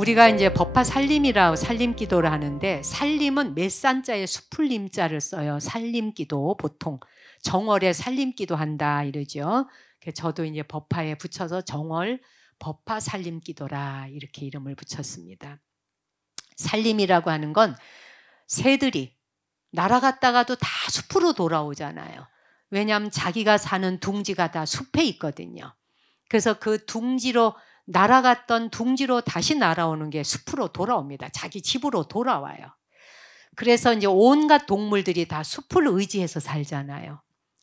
우리가 이제 법화 살림이라고 살림기도를 하는데, 살림은 몇산자에 수풀림자를 써요. 살림기도, 보통 정월에 살림기도 한다 이러죠. 저도 이제 법화에 붙여서 정월 법화 살림기도라 이렇게 이름을 붙였습니다. 살림이라고 하는 건 새들이 날아갔다가도 다 숲으로 돌아오잖아요. 왜냐하면 자기가 사는 둥지가 다 숲에 있거든요. 그래서 그 둥지로 날아갔던 둥지로 다시 날아오는 게 숲으로 돌아옵니다. 자기 집으로 돌아와요. 그래서 이제 온갖 동물들이 다 숲을 의지해서 살잖아요.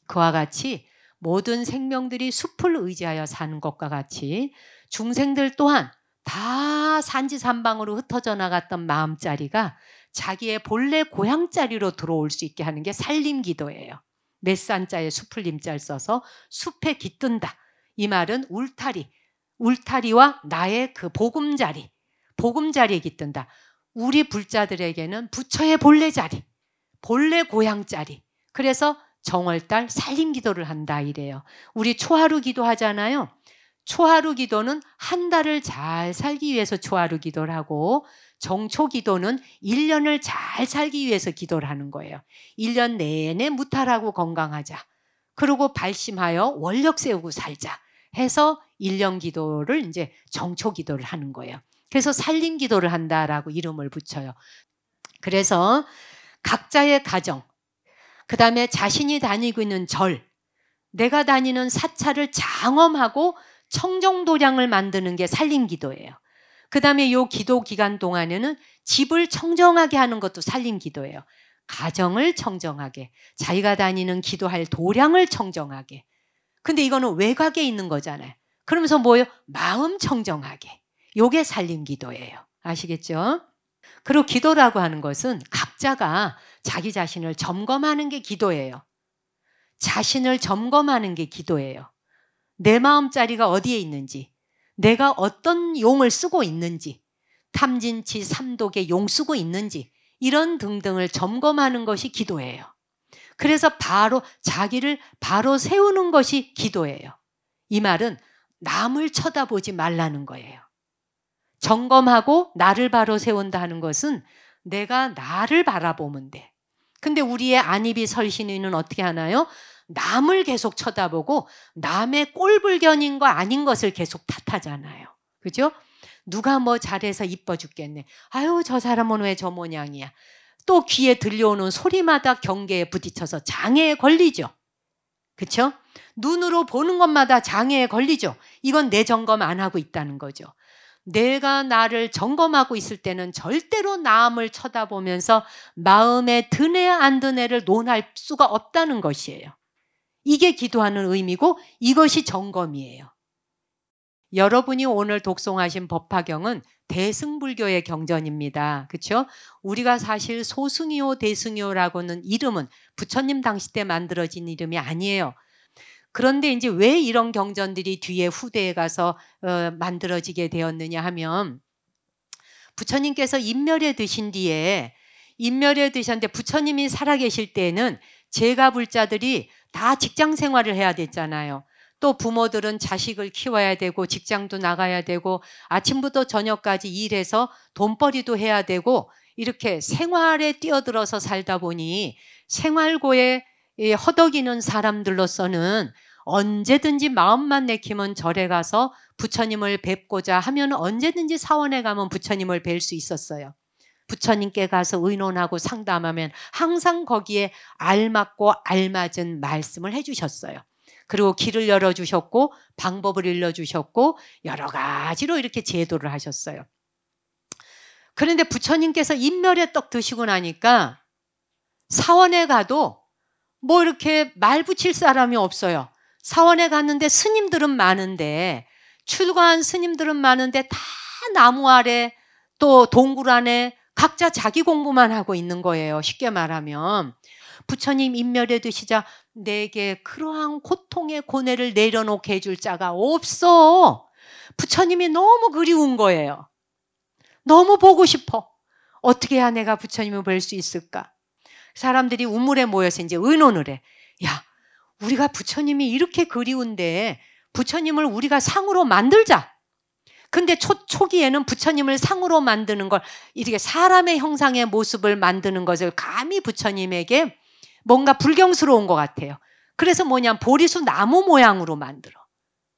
그와 같이 모든 생명들이 숲을 의지하여 사는 것과 같이 중생들 또한 다 산지산방으로 흩어져 나갔던 마음자리가 자기의 본래 고향자리로 들어올 수 있게 하는 게 살림기도예요. 몇산자에 수풀림자를 써서 숲에 깃든다. 이 말은 울타리와 나의 그 보금자리에 깃든다. 우리 불자들에게는 부처의 본래 자리, 본래 고향자리. 그래서 정월달 살림기도를 한다 이래요. 우리 초하루 기도하잖아요. 초하루 기도는 한 달을 잘 살기 위해서 초하루 기도를 하고, 정초 기도는 1년을 잘 살기 위해서 기도를 하는 거예요. 1년 내내 무탈하고 건강하자. 그리고 발심하여 원력 세우고 살자 해서 1년 기도를 이제 정초 기도를 하는 거예요. 그래서 살림 기도를 한다라고 이름을 붙여요. 그래서 각자의 가정, 그 다음에 자신이 다니고 있는 절, 내가 다니는 사찰을 장엄하고 청정도량을 만드는 게 살림 기도예요. 그 다음에 요 기도 기간 동안에는 집을 청정하게 하는 것도 살림 기도예요. 가정을 청정하게, 자기가 다니는 기도할 도량을 청정하게. 근데 이거는 외곽에 있는 거잖아요. 그러면서 뭐예요? 마음 청정하게. 요게 살림 기도예요. 아시겠죠? 그리고 기도라고 하는 것은 각자가 자기 자신을 점검하는 게 기도예요. 자신을 점검하는 게 기도예요. 내 마음자리가 어디에 있는지, 내가 어떤 용을 쓰고 있는지, 탐진치 삼독의 용 쓰고 있는지, 이런 등등을 점검하는 것이 기도예요. 그래서 바로 자기를 바로 세우는 것이 기도예요. 이 말은 남을 쳐다보지 말라는 거예요. 점검하고 나를 바로 세운다 하는 것은 내가 나를 바라보면 돼. 근데 우리의 안입이 설신이는 어떻게 하나요? 남을 계속 쳐다보고 남의 꼴불견인 거 아닌 것을 계속 탓하잖아요. 그죠? 누가 뭐 잘해서 이뻐 죽겠네. 아유, 저 사람은 왜 저 모양이야. 또 귀에 들려오는 소리마다 경계에 부딪혀서 장애에 걸리죠. 그렇죠? 눈으로 보는 것마다 장애에 걸리죠. 이건 내 점검 안 하고 있다는 거죠. 내가 나를 점검하고 있을 때는 절대로 남을 쳐다보면서 마음에 드네 안 드네를 논할 수가 없다는 것이에요. 이게 기도하는 의미고 이것이 점검이에요. 여러분이 오늘 독송하신 법화경은 대승불교의 경전입니다. 그렇죠? 우리가 사실 소승이요 대승이요라고는 이름은 부처님 당시 때 만들어진 이름이 아니에요. 그런데 이제 왜 이런 경전들이 뒤에 후대에 가서 만들어지게 되었느냐 하면, 부처님께서 인멸에 드신 뒤에, 인멸에 드셨는데 부처님이 살아계실 때에는 제가 불자들이 다 직장 생활을 해야 됐잖아요. 또 부모들은 자식을 키워야 되고 직장도 나가야 되고 아침부터 저녁까지 일해서 돈벌이도 해야 되고, 이렇게 생활에 뛰어들어서 살다 보니 생활고에 허덕이는 사람들로서는 언제든지 마음만 내키면 절에 가서 부처님을 뵙고자 하면 언제든지 사원에 가면 부처님을 뵐 수 있었어요. 부처님께 가서 의논하고 상담하면 항상 거기에 알맞고 알맞은 말씀을 해주셨어요. 그리고 길을 열어주셨고 방법을 일러주셨고 여러 가지로 이렇게 제도를 하셨어요. 그런데 부처님께서 인멸에 떡 드시고 나니까 사원에 가도 뭐 이렇게 말 붙일 사람이 없어요. 사원에 갔는데 스님들은 많은데, 출가한 스님들은 많은데 다 나무 아래 또 동굴 안에 각자 자기 공부만 하고 있는 거예요. 쉽게 말하면 부처님 인멸에 드시자 내게 그러한 고통의 고뇌를 내려놓게 해줄 자가 없어. 부처님이 너무 그리운 거예요. 너무 보고 싶어. 어떻게 해야 내가 부처님을 볼 수 있을까? 사람들이 우물에 모여서 이제 의논을 해. 야, 우리가 부처님이 이렇게 그리운데 부처님을 우리가 상으로 만들자. 근데 초기에는 부처님을 상으로 만드는 걸, 이렇게 사람의 형상의 모습을 만드는 것을 감히 부처님에게 뭔가 불경스러운 것 같아요. 그래서 뭐냐, 보리수 나무 모양으로 만들어.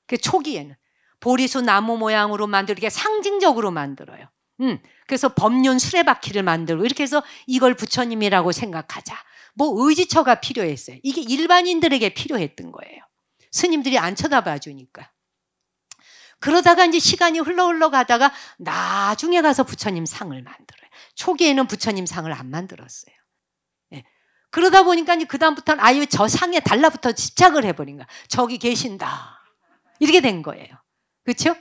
그 초기에는 보리수 나무 모양으로 만들고 이렇게 상징적으로 만들어요. 그래서 법륜 수레바퀴를 만들고 이렇게 해서 이걸 부처님이라고 생각하자. 뭐 의지처가 필요했어요. 이게 일반인들에게 필요했던 거예요. 스님들이 안 쳐다봐 주니까. 그러다가 이제 시간이 흘러 가다가 나중에 가서 부처님 상을 만들어요. 초기에는 부처님 상을 안 만들었어요. 예. 그러다 보니까 이제 그다음부터는 아예 저 상에 달라붙어 집착을 해버린 거야. 저기 계신다. 이렇게 된 거예요. 그렇죠?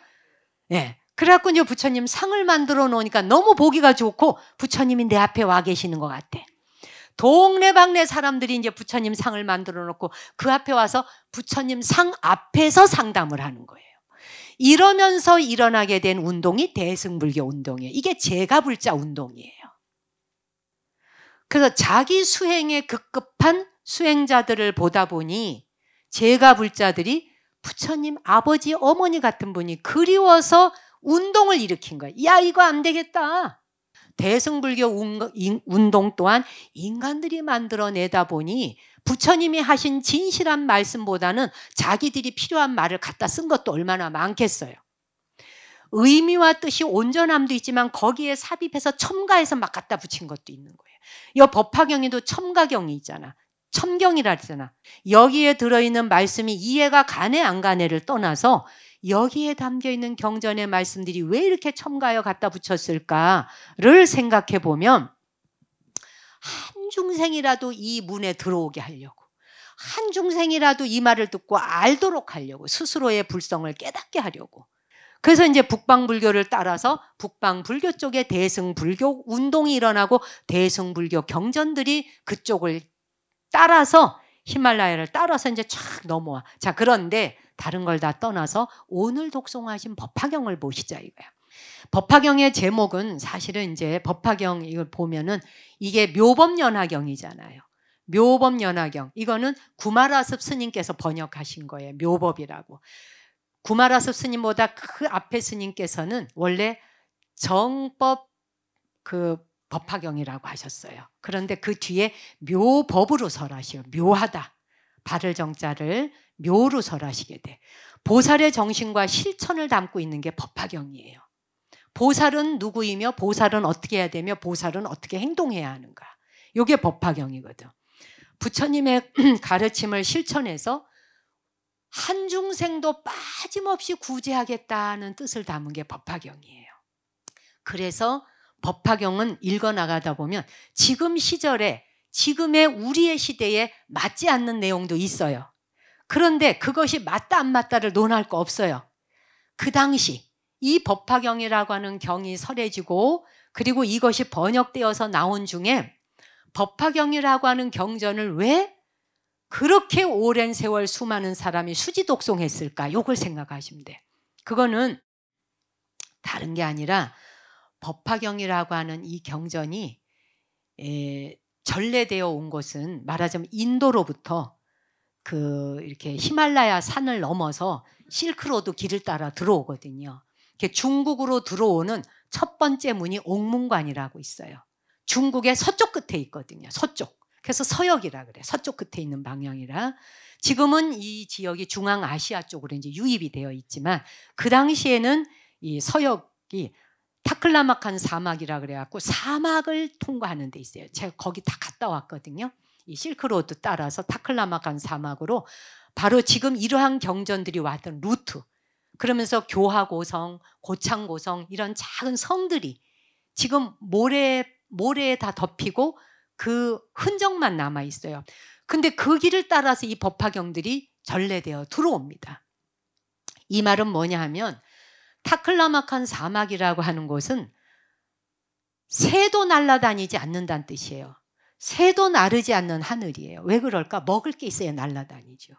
예. 그래갖고 이제 부처님 상을 만들어 놓으니까 너무 보기가 좋고 부처님이 내 앞에 와 계시는 것 같아. 동네방네 사람들이 이제 부처님 상을 만들어 놓고 그 앞에 와서 부처님 상 앞에서 상담을 하는 거예요. 이러면서 일어나게 된 운동이 대승불교 운동이에요. 이게 제가불자 운동이에요. 그래서 자기 수행에 급급한 수행자들을 보다 보니 제가불자들이 부처님 아버지 어머니 같은 분이 그리워서 운동을 일으킨 거예요. 야, 이거 안 되겠다. 대승불교 운동 또한 인간들이 만들어내다 보니 부처님이 하신 진실한 말씀보다는 자기들이 필요한 말을 갖다 쓴 것도 얼마나 많겠어요. 의미와 뜻이 온전함도 있지만 거기에 삽입해서 첨가해서 막 갖다 붙인 것도 있는 거예요. 이 법화경에도 첨가경이 있잖아. 첨경이라 했잖아. 여기에 들어있는 말씀이 이해가 가네 안 가네를 떠나서 여기에 담겨있는 경전의 말씀들이 왜 이렇게 첨가하여 갖다 붙였을까를 생각해 보면 한 중생이라도 이 문에 들어오게 하려고, 한 중생이라도 이 말을 듣고 알도록 하려고, 스스로의 불성을 깨닫게 하려고. 그래서 이제 북방불교를 따라서 북방불교 쪽에 대승불교 운동이 일어나고 대승불교 경전들이 그쪽을 따라서 히말라야를 따라서 이제 쫙 넘어와. 자, 그런데 다른 걸 다 떠나서 오늘 독송하신 법화경을 보시자 이거야. 법화경의 제목은 사실은 이제 법화경 이걸 보면은 이게 묘법연화경이잖아요. 묘법연화경. 이거는 구마라습 스님께서 번역하신 거예요. 묘법이라고. 구마라습 스님보다 그 앞에 스님께서는 원래 정법 그 법화경이라고 하셨어요. 그런데 그 뒤에 묘법으로 설하시오. 묘하다. 발을 정자를 묘로 설하시게 돼. 보살의 정신과 실천을 담고 있는 게 법화경이에요. 보살은 누구이며 보살은 어떻게 해야 되며 보살은 어떻게 행동해야 하는가. 이게 법화경이거든. 부처님의 가르침을 실천해서 한 중생도 빠짐없이 구제하겠다는 뜻을 담은 게 법화경이에요. 그래서 법화경은 읽어나가다 보면 지금 시절에 지금의 우리의 시대에 맞지 않는 내용도 있어요. 그런데 그것이 맞다 안 맞다를 논할 거 없어요. 그 당시 이 법화경이라고 하는 경이 설해지고 그리고 이것이 번역되어서 나온 중에 법화경이라고 하는 경전을 왜 그렇게 오랜 세월 수많은 사람이 수지독송했을까? 이걸 생각하시면 돼. 그거는 다른 게 아니라 법화경이라고 하는 이 경전이 전래되어 온 것은 말하자면 인도로부터 그 이렇게 히말라야 산을 넘어서 실크로드 길을 따라 들어오거든요. 중국으로 들어오는 첫 번째 문이 옥문관이라고 있어요. 중국의 서쪽 끝에 있거든요. 서쪽. 그래서 서역이라 그래. 서쪽 끝에 있는 방향이라. 지금은 이 지역이 중앙아시아 쪽으로 이제 유입이 되어 있지만 그 당시에는 이 서역이 타클라마칸 사막이라 그래갖고 사막을 통과하는 데 있어요. 제가 거기 다 갔다 왔거든요. 이 실크로드 따라서 타클라마칸 사막으로 바로 지금 이러한 경전들이 왔던 루트. 그러면서 교화고성, 고창고성 이런 작은 성들이 지금 모래에 다 덮이고 그 흔적만 남아 있어요. 근데 그 길을 따라서 이 법화경들이 전래되어 들어옵니다. 이 말은 뭐냐 하면 타클라마칸 사막이라고 하는 곳은 새도 날아다니지 않는다는 뜻이에요. 새도 나르지 않는 하늘이에요. 왜 그럴까? 먹을 게 있어야 날아다니죠.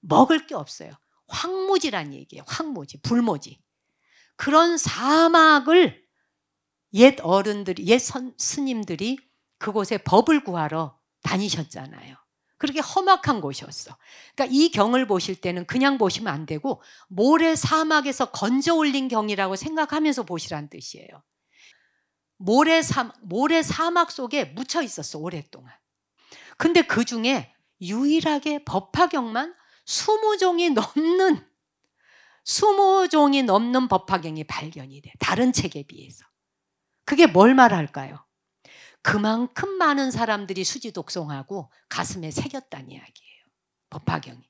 먹을 게 없어요. 황무지란 얘기예요. 황무지, 불모지. 그런 사막을 옛 어른들이, 옛 스님들이 그곳에 법을 구하러 다니셨잖아요. 그렇게 험악한 곳이었어. 그러니까 이 경을 보실 때는 그냥 보시면 안 되고 모래 사막에서 건져 올린 경이라고 생각하면서 보시라는 뜻이에요. 모래 사막 속에 묻혀 있었어, 오랫동안. 근데 그 중에 유일하게 법화경만 20종이 넘는 법화경이 발견이 돼. 다른 책에 비해서. 그게 뭘 말할까요? 그만큼 많은 사람들이 수지 독송하고 가슴에 새겼다는 이야기예요. 법화경이.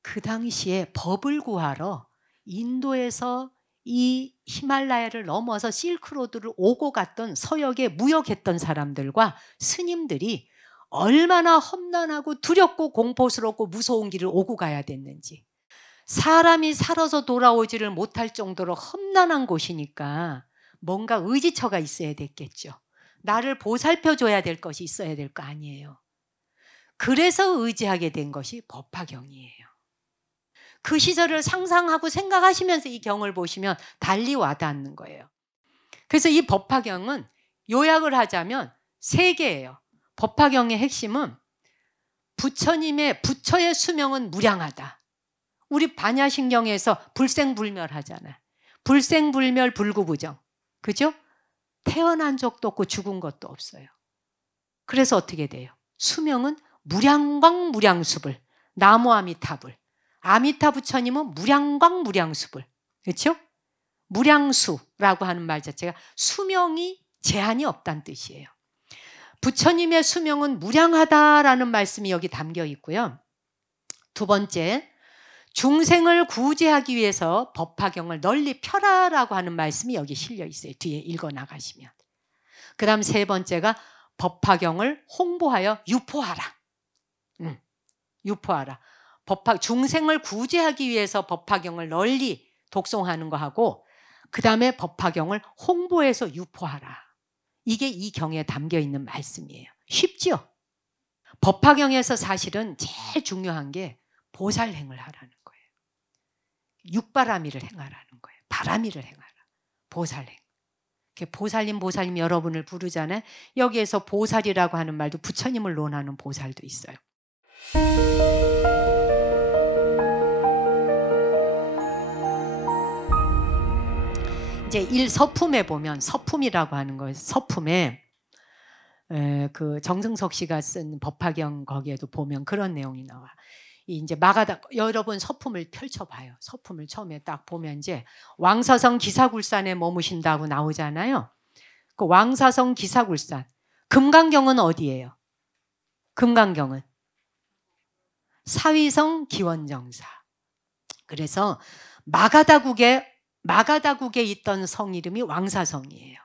그 당시에 법을 구하러 인도에서 이 히말라야를 넘어서 실크로드를 오고 갔던 서역에 무역했던 사람들과 스님들이 얼마나 험난하고 두렵고 공포스럽고 무서운 길을 오고 가야 됐는지. 사람이 살아서 돌아오지를 못할 정도로 험난한 곳이니까 뭔가 의지처가 있어야 됐겠죠. 나를 보살펴줘야 될 것이 있어야 될 거 아니에요. 그래서 의지하게 된 것이 법화경이에요. 그 시절을 상상하고 생각하시면서 이 경을 보시면 달리 와닿는 거예요. 그래서 이 법화경은 요약을 하자면 3개예요. 법화경의 핵심은 부처의 수명은 무량하다. 우리 반야신경에서 불생불멸하잖아요. 불생불멸 불구부정. 그죠? 태어난 적도 없고 죽은 것도 없어요. 그래서 어떻게 돼요? 수명은 무량광 무량수불. 나무 아미타불. 아미타 부처님은 무량광 무량수불. 그렇죠? 무량수라고 하는 말 자체가 수명이 제한이 없다는 뜻이에요. 부처님의 수명은 무량하다라는 말씀이 여기 담겨 있고요. 2번째, 중생을 구제하기 위해서 법화경을 널리 펴라라고 하는 말씀이 여기 실려 있어요. 뒤에 읽어 나가시면. 그 다음 3번째가 법화경을 홍보하여 유포하라. 유포하라. 중생을 구제하기 위해서 법화경을 널리 독송하는 거 하고 그 다음에 법화경을 홍보해서 유포하라. 이게 이 경에 담겨 있는 말씀이에요. 쉽죠? 법화경에서 사실은 제일 중요한 게 보살행을 하라는 거예요. 육바라밀을 행하라는 거예요. 바라밀을 행하라. 보살행. 보살님 여러분을 부르잖아요. 여기에서 보살이라고 하는 말도 부처님을 논하는 보살도 있어요. 이제 서품에 보면 서품이라고 하는 거예요. 서품에 그 정승석 씨가 쓴 법화경 거기에도 보면 그런 내용이 나와. 이제 여러분 서품을 펼쳐봐요. 서품을 처음에 딱 보면 이제 왕사성 기사굴산에 머무신다고 나오잖아요. 그 왕사성 기사굴산. 금강경은 어디예요? 금강경은 사위성 기원정사. 그래서 마가다국에 있던 성 이름이 왕사성이에요.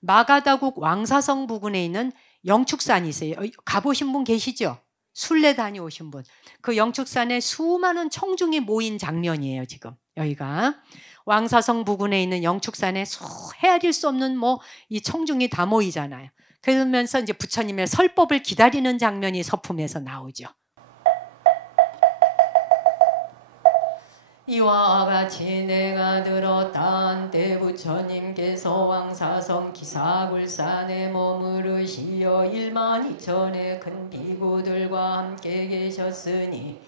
마가다국 왕사성 부근에 있는 영축산이 있어요. 가보신 분 계시죠? 순례 다녀오신 분. 그 영축산에 수많은 청중이 모인 장면이에요. 지금 여기가 왕사성 부근에 있는 영축산에 헤아릴 수 없는 이 청중이 다 모이잖아요. 그러면서 이제 부처님의 설법을 기다리는 장면이 서품에서 나오죠. 이와 같이 내가 들었단 때 부처님께서 왕사성 기사굴산에 머무르시어 12,000의 큰 비구들과 함께 계셨으니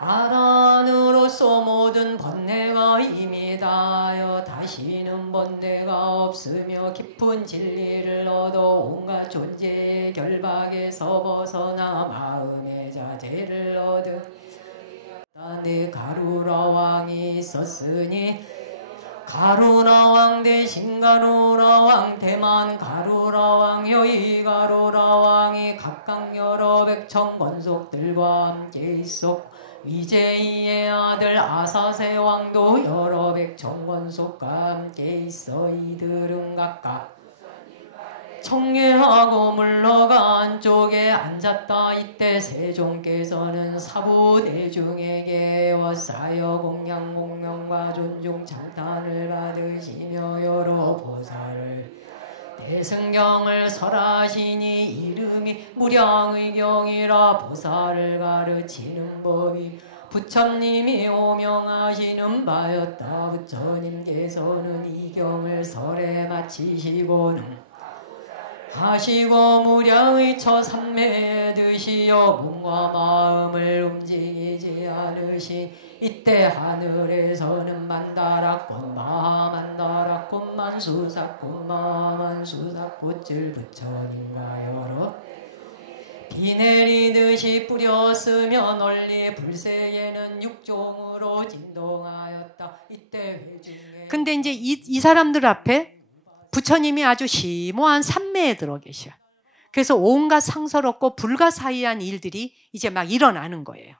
아란으로서 모든 번뇌가 이미 다하여 다시는 번뇌가 없으며 깊은 진리를 얻어 온갖 존재의 결박에서 벗어나 마음의 자재를 얻은 내 가루라 왕이 있었으니 가루라 왕 대신 가루라 왕 대만 가루라 왕 여의 가루라 왕이 각각 여러 백천 권속들과 함께 있었고 위제이의 아들 아사세 왕도 여러 백천 권속과 함께 있어 이들은 각각 청례하고 물러가 안쪽에 앉았다. 이때 세종께서는 사부대중에게 워싸여 공양 목명과 존중 장탄을 받으시며 여러 보살을 대승경을 설하시니 이름이 무량의경이라 보살을 가르치는 법이 부처님이 오명하시는 바였다. 부처님께서는 이 경을 설에 마치시고는 하시고 무량의 처삼매 드시어 몸과 마음을 움직이지 않으신 이때 하늘에서는 만다라꽃 마만다라꽃 만수사꽃 마만수사꽃을 부처님과 여러 비 내리듯이 뿌렸으며 널리 불세에는 육종으로 진동하였다. 이때 회중에 근데 이제 이 사람들 앞에 부처님이 아주 심오한 삼매에 들어 계셔. 그래서 온갖 상서롭고 불가사의한 일들이 이제 막 일어나는 거예요.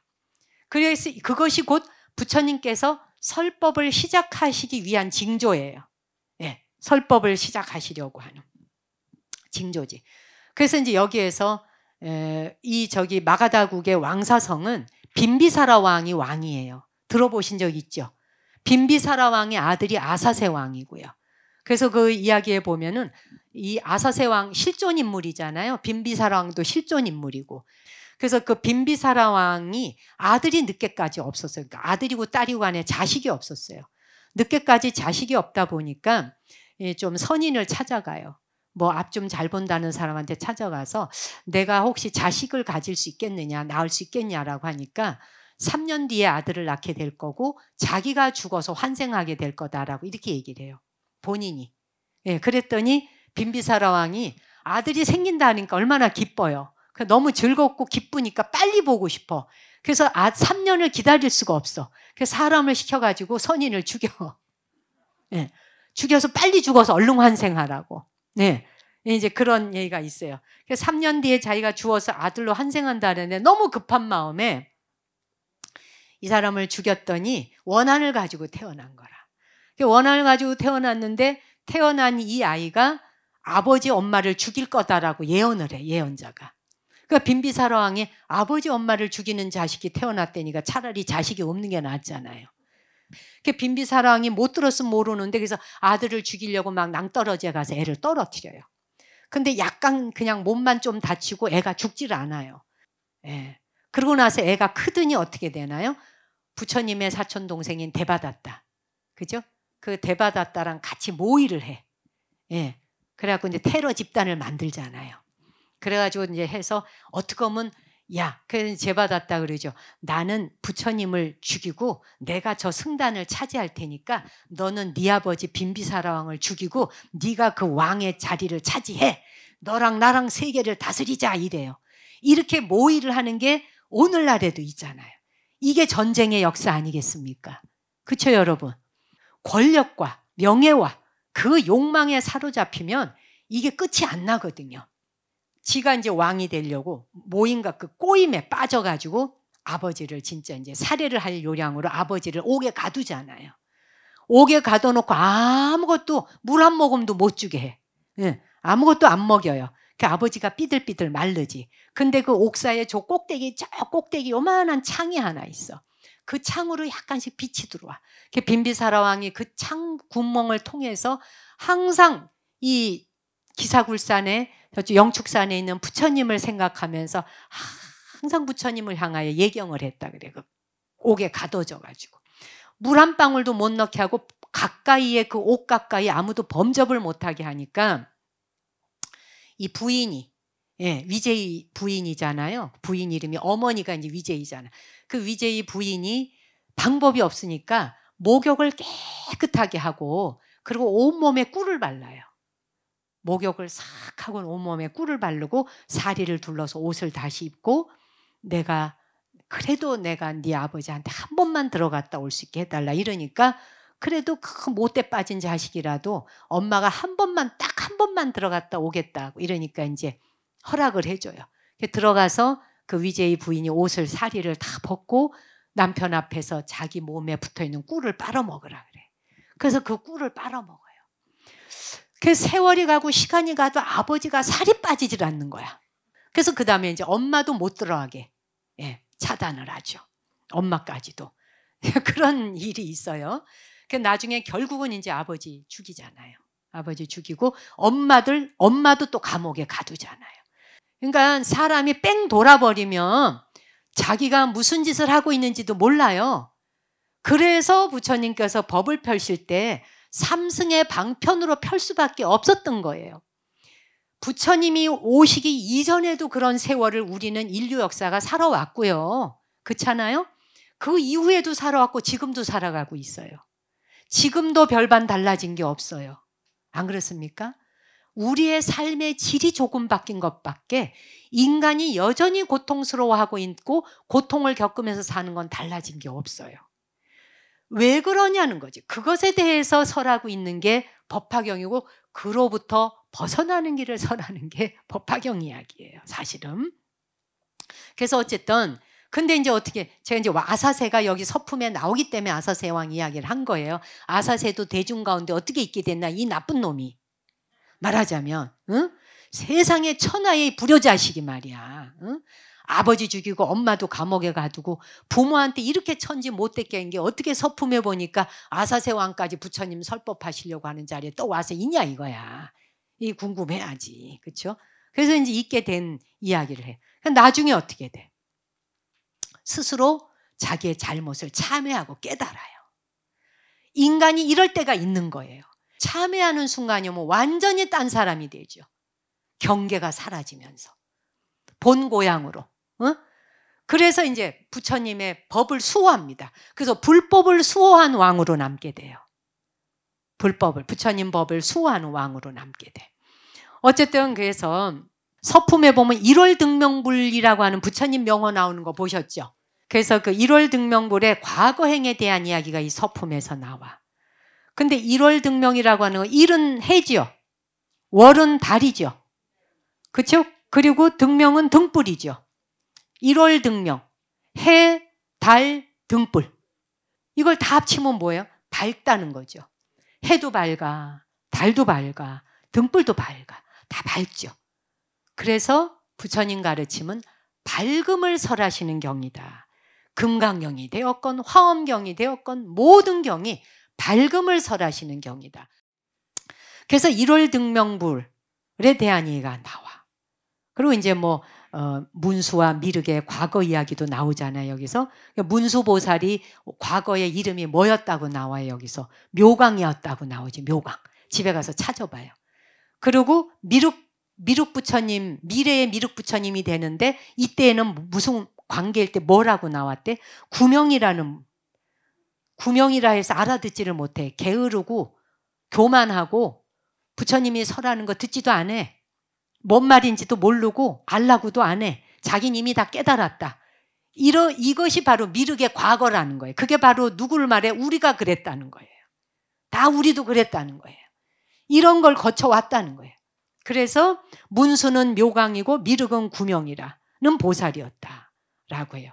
그래서 그것이 곧 부처님께서 설법을 시작하시기 위한 징조예요. 예, 설법을 시작하시려고 하는 징조지. 그래서 이제 여기에서 저기 마가다국의 왕사성은 빈비사라 왕이 왕이에요. 들어보신 적 있죠? 빈비사라 왕의 아들이 아사세 왕이고요. 그래서 그 이야기에 보면은 이 아사세 왕 실존 인물이잖아요. 빈비사라 왕도 실존 인물이고. 그래서 그 빈비사라 왕이 아들이 늦게까지 없었어요. 그러니까 아들이고 딸이고 간에 자식이 없었어요. 늦게까지 자식이 없다 보니까 좀 선인을 찾아가요. 뭐 앞 좀 잘 본다는 사람한테 찾아가서 내가 혹시 자식을 가질 수 있겠느냐, 낳을 수 있겠냐라고 하니까 3년 뒤에 아들을 낳게 될 거고 자기가 죽어서 환생하게 될 거다라고 이렇게 얘기를 해요. 본인이. 예, 그랬더니 빈비사라 왕이 아들이 생긴다니까 얼마나 기뻐요. 너무 즐겁고 기쁘니까 빨리 보고 싶어. 그래서 3년을 기다릴 수가 없어. 그래서 사람을 시켜가지고 선인을 죽여. 예, 죽여서 빨리 죽어서 얼른 환생하라고. 네, 이제 그런 얘기가 있어요. 그래서 3년 뒤에 자기가 죽어서 아들로 환생한다는데 너무 급한 마음에 이 사람을 죽였더니 원한을 가지고 태어난 거라. 원한을 가지고 태어났는데 태어난 이 아이가 아버지 엄마를 죽일 거다라고 예언을 해, 예언자가. 그러니까 빈비사라 왕이 아버지 엄마를 죽이는 자식이 태어났다니까 차라리 자식이 없는 게 낫잖아요. 빈비사라 왕이 못 들었으면 모르는데 그래서 아들을 죽이려고 막 낭떠러지에 가서 애를 떨어뜨려요. 근데 약간 그냥 몸만 좀 다치고 애가 죽질 않아요. 예. 그러고 나서 애가 크더니 어떻게 되나요? 부처님의 사촌 동생인 대바다tta. 그죠? 그 대바다tta랑 같이 모의를 해. 예. 그래갖고 이제 테러 집단을 만들잖아요. 그래가지고 이제 해서 어떻게 보면 야, 그래서 대바다tta 그러죠. 나는 부처님을 죽이고 내가 저 승단을 차지할 테니까 너는 네 아버지 빈비사라 왕을 죽이고 네가 그 왕의 자리를 차지해. 너랑 나랑 세계를 다스리자 이래요. 이렇게 모의를 하는 게 오늘날에도 있잖아요. 이게 전쟁의 역사 아니겠습니까? 그렇죠, 여러분? 권력과 명예와 그 욕망에 사로잡히면 이게 끝이 안 나거든요. 지가 이제 왕이 되려고 뭐인가 그 꼬임에 빠져가지고 아버지를 진짜 이제 살해를 할 요량으로 아버지를 옥에 가두잖아요. 옥에 가둬놓고 아무것도 물 한 모금도 못 주게 해. 예, 아무것도 안 먹여요. 그 아버지가 삐들삐들 마르지. 근데 그 옥사에 저 꼭대기 요만한 창이 하나 있어. 그 창으로 약간씩 빛이 들어와. 빈비사라 왕이 그 창 구멍을 통해서 항상 이 기사굴산에 저쪽 영축산에 있는 부처님을 생각하면서 항상 부처님을 향하여 예경을 했다 그래. 그 옥에 가둬져 가지고 물 한 방울도 못 넣게 하고 가까이에 그 옥 가까이 아무도 범접을 못하게 하니까 이 부인이 위제이 부인이잖아요. 부인 이름이 어머니가 이제 위제이잖아. 그 위제이 부인이 방법이 없으니까 목욕을 깨끗하게 하고 그리고 온몸에 꿀을 발라요. 목욕을 싹 하고 온몸에 꿀을 바르고 사리를 둘러서 옷을 다시 입고 그래도 내가 네 아버지한테 한 번만 들어갔다 올 수 있게 해달라 이러니까 그래도 그 못돼 빠진 자식이라도 엄마가 딱 한 번만 들어갔다 오겠다고 이러니까 이제 허락을 해줘요. 들어가서 그 위제이 부인이 옷을 사리를 다 벗고 남편 앞에서 자기 몸에 붙어있는 꿀을 빨아먹으라 그래. 그래서 그 꿀을 빨아먹어요. 그 세월이 가고 시간이 가도 아버지가 살이 빠지질 않는 거야. 그래서 그 다음에 이제 엄마도 못 들어가게 차단을 하죠. 엄마까지도. 그런 일이 있어요. 나중에 결국은 이제 아버지 죽이잖아요. 아버지 죽이고 엄마도 또 감옥에 가두잖아요. 그러니까 사람이 뺑 돌아버리면 자기가 무슨 짓을 하고 있는지도 몰라요. 그래서 부처님께서 법을 펼칠 때 삼승의 방편으로 펼 수밖에 없었던 거예요. 부처님이 오시기 이전에도 그런 세월을 우리는 인류 역사가 살아왔고요. 그렇잖아요? 그 이후에도 살아왔고 지금도 살아가고 있어요. 지금도 별반 달라진 게 없어요. 안 그렇습니까? 우리의 삶의 질이 조금 바뀐 것밖에 인간이 여전히 고통스러워하고 있고 고통을 겪으면서 사는 건 달라진 게 없어요. 왜 그러냐는 거지. 그것에 대해서 설하고 있는 게 법화경이고 그로부터 벗어나는 길을 설하는 게 법화경 이야기예요. 사실은. 그래서 어쨌든 근데 이제 어떻게 제가 이제 아사세가 여기 서품에 나오기 때문에 아사세 왕 이야기를 한 거예요. 아사세도 대중 가운데 어떻게 있게 됐나 이 나쁜 놈이 말하자면 응? 세상에 천하의 불효자식이 말이야. 응? 아버지 죽이고 엄마도 감옥에 가두고 부모한테 이렇게 천지 못되게 한 게 어떻게 서품에 보니까 아사세 왕까지 부처님 설법하시려고 하는 자리에 또 와서 있냐 이거야. 이 궁금해야지. 그렇죠? 그래서 이제 있게 된 이야기를 해. 나중에 어떻게 돼? 스스로 자기의 잘못을 참회하고 깨달아요. 인간이 이럴 때가 있는 거예요. 참회하는 순간이면 완전히 딴 사람이 되죠. 경계가 사라지면서 본 고향으로. 그래서 이제 부처님의 법을 수호합니다. 그래서 불법을 수호한 왕으로 남게 돼요. 불법을 부처님 법을 수호하는 왕으로 남게 돼. 어쨌든 그래서 서품에 보면 1월 등명불이라고 하는 부처님 명호 나오는 거 보셨죠? 그래서 그 1월 등명불의 과거행에 대한 이야기가 이 서품에서 나와. 근데 1월 등명이라고 하는 건 1은 해지요. 월은 달이죠. 그렇죠? 그리고 등명은 등불이죠. 1월 등명, 해, 달, 등불. 이걸 다 합치면 뭐예요? 밝다는 거죠. 해도 밝아, 달도 밝아, 등불도 밝아. 다 밝죠. 그래서 부처님 가르침은 밝음을 설하시는 경이다. 금강경이 되었건 화엄경이 되었건 모든 경이 밝음을 설하시는 경이다. 그래서 1월 등명불에 대한 얘기가 나와. 그리고 이제 뭐 문수와 미륵의 과거 이야기도 나오잖아요. 여기서 문수보살이 과거의 이름이 뭐였다고 나와요. 여기서 묘강이었다고 나오지. 묘강. 집에 가서 찾아봐요. 그리고 미륵 부처님, 미래의 미륵 부처님이 되는데 이때에는 무슨 관계일 때 뭐라고 나왔대? 구명이라 해서 알아듣지를 못해. 게으르고 교만하고 부처님이 설하는 거 듣지도 안 해. 뭔 말인지도 모르고 알라고도 안 해. 자기는 이미 다 깨달았다. 이것이 바로 미륵의 과거라는 거예요. 그게 바로 누구를 말해? 우리가 그랬다는 거예요. 다 우리도 그랬다는 거예요. 이런 걸 거쳐왔다는 거예요. 그래서 문수는 묘강이고 미륵은 구명이라는 보살이었다라고 해요.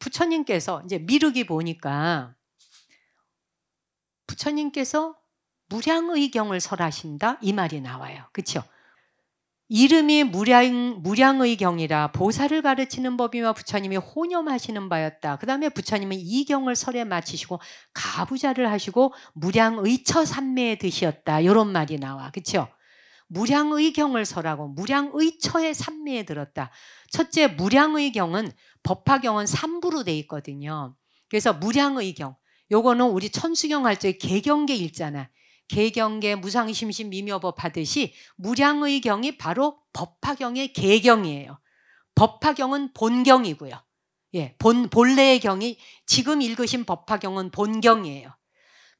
부처님께서 이제 미륵이 보니까 부처님께서 무량의경을 설하신다 이 말이 나와요. 그렇죠? 이름이 무량의경이라 보살을 가르치는 법이며 부처님이 혼념하시는 바였다. 그 다음에 부처님은 이 경을 설에 마치시고 가부자를 하시고 무량의처 삼매에 드셨다. 이런 말이 나와. 그렇죠? 무량의경을 설하고 무량의처의 삼매에 들었다. 첫째 무량의경은 법화경은 3부로 돼 있거든요. 그래서 무량의경 요거는 우리 천수경 할 때 개경계 읽잖아. 개경계 무상심심 미묘법 하듯이 무량의경이 바로 법화경의 개경이에요. 법화경은 본경이고요. 예, 본래의 경이 지금 읽으신 법화경은 본경이에요.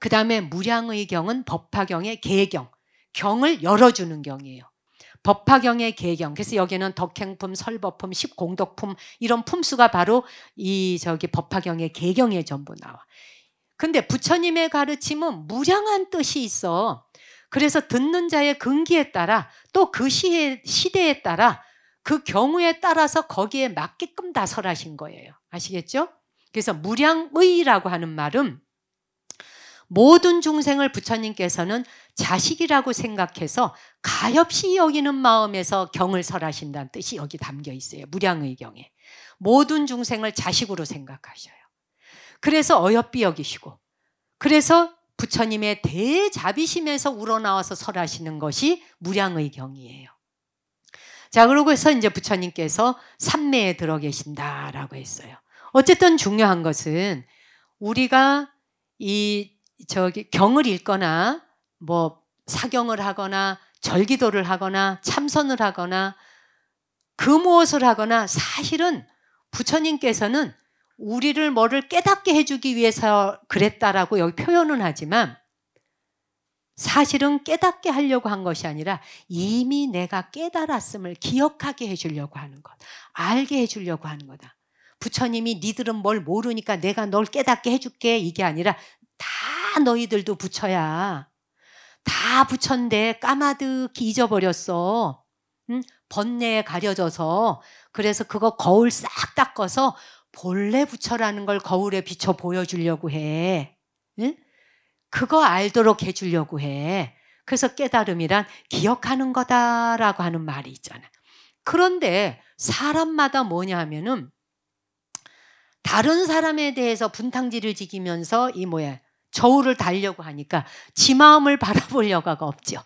그 다음에 무량의경은 법화경의 개경, 경을 열어주는 경이에요. 법화경의 개경. 그래서 여기는 덕행품, 설법품, 십공덕품 이런 품수가 바로 법화경의 개경에 전부 나와. 근데 부처님의 가르침은 무량한 뜻이 있어. 그래서 듣는 자의 근기에 따라 또 그 시대에 따라 그 경우에 따라서 거기에 맞게끔 다 설하신 거예요. 아시겠죠? 그래서 무량의라고 하는 말은 모든 중생을 부처님께서는 자식이라고 생각해서 가엾이 여기는 마음에서 경을 설하신다는 뜻이 여기 담겨 있어요. 무량의 경에. 모든 중생을 자식으로 생각하셔요. 그래서 어여삐 여기시고 그래서 부처님의 대자비심에서 우러나와서 설하시는 것이 무량의 경이에요. 자, 그러고 해서 이제 부처님께서 삼매에 들어 계신다라고 했어요. 어쨌든 중요한 것은 우리가 경을 읽거나 뭐 사경을 하거나 절기도를 하거나 참선을 하거나 그 무엇을 하거나 사실은 부처님께서는 우리를 뭐를 깨닫게 해주기 위해서 그랬다라고 여기 표현은 하지만 사실은 깨닫게 하려고 한 것이 아니라 이미 내가 깨달았음을 기억하게 해주려고 하는 것, 알게 해주려고 하는 거다. 부처님이 니들은 뭘 모르니까 내가 널 깨닫게 해줄게 이게 아니라 다 너희들도 부처야. 다 부처인데 까마득히 잊어버렸어. 응? 번뇌에 가려져서. 그래서 그거 거울 싹 닦아서 본래 부처라는 걸 거울에 비춰 보여주려고 해. 응? 그거 알도록 해주려고 해. 그래서 깨달음이란 기억하는 거다라고 하는 말이 있잖아. 그런데 사람마다 뭐냐 하면은 다른 사람에 대해서 분탕질을 지기면서 저울을 달려고 하니까 지 마음을 바라보려고가 없죠.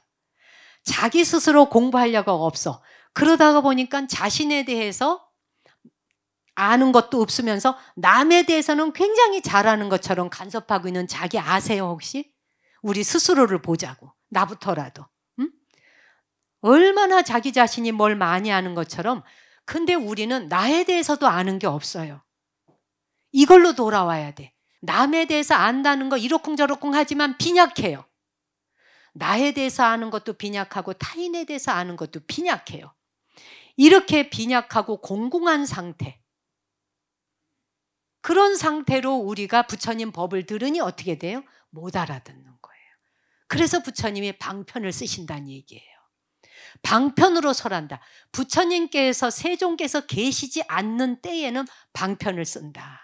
자기 스스로 공부하려고가 없어. 그러다가 보니까 자신에 대해서 아는 것도 없으면서 남에 대해서는 굉장히 잘하는 것처럼 간섭하고 있는 자기 아세요 혹시? 우리 스스로를 보자고. 나부터라도. 응? 얼마나 자기 자신이 뭘 많이 아는 것처럼. 근데 우리는 나에 대해서도 아는 게 없어요. 이걸로 돌아와야 돼. 남에 대해서 안다는 거 이러쿵저러쿵 하지만 빈약해요. 나에 대해서 아는 것도 빈약하고 타인에 대해서 아는 것도 빈약해요. 이렇게 빈약하고 공공한 상태. 그런 상태로 우리가 부처님 법을 들으니 어떻게 돼요? 못 알아듣는 거예요. 그래서 부처님이 방편을 쓰신다는 얘기예요. 방편으로 설한다. 부처님께서 세종께서 계시지 않는 때에는 방편을 쓴다.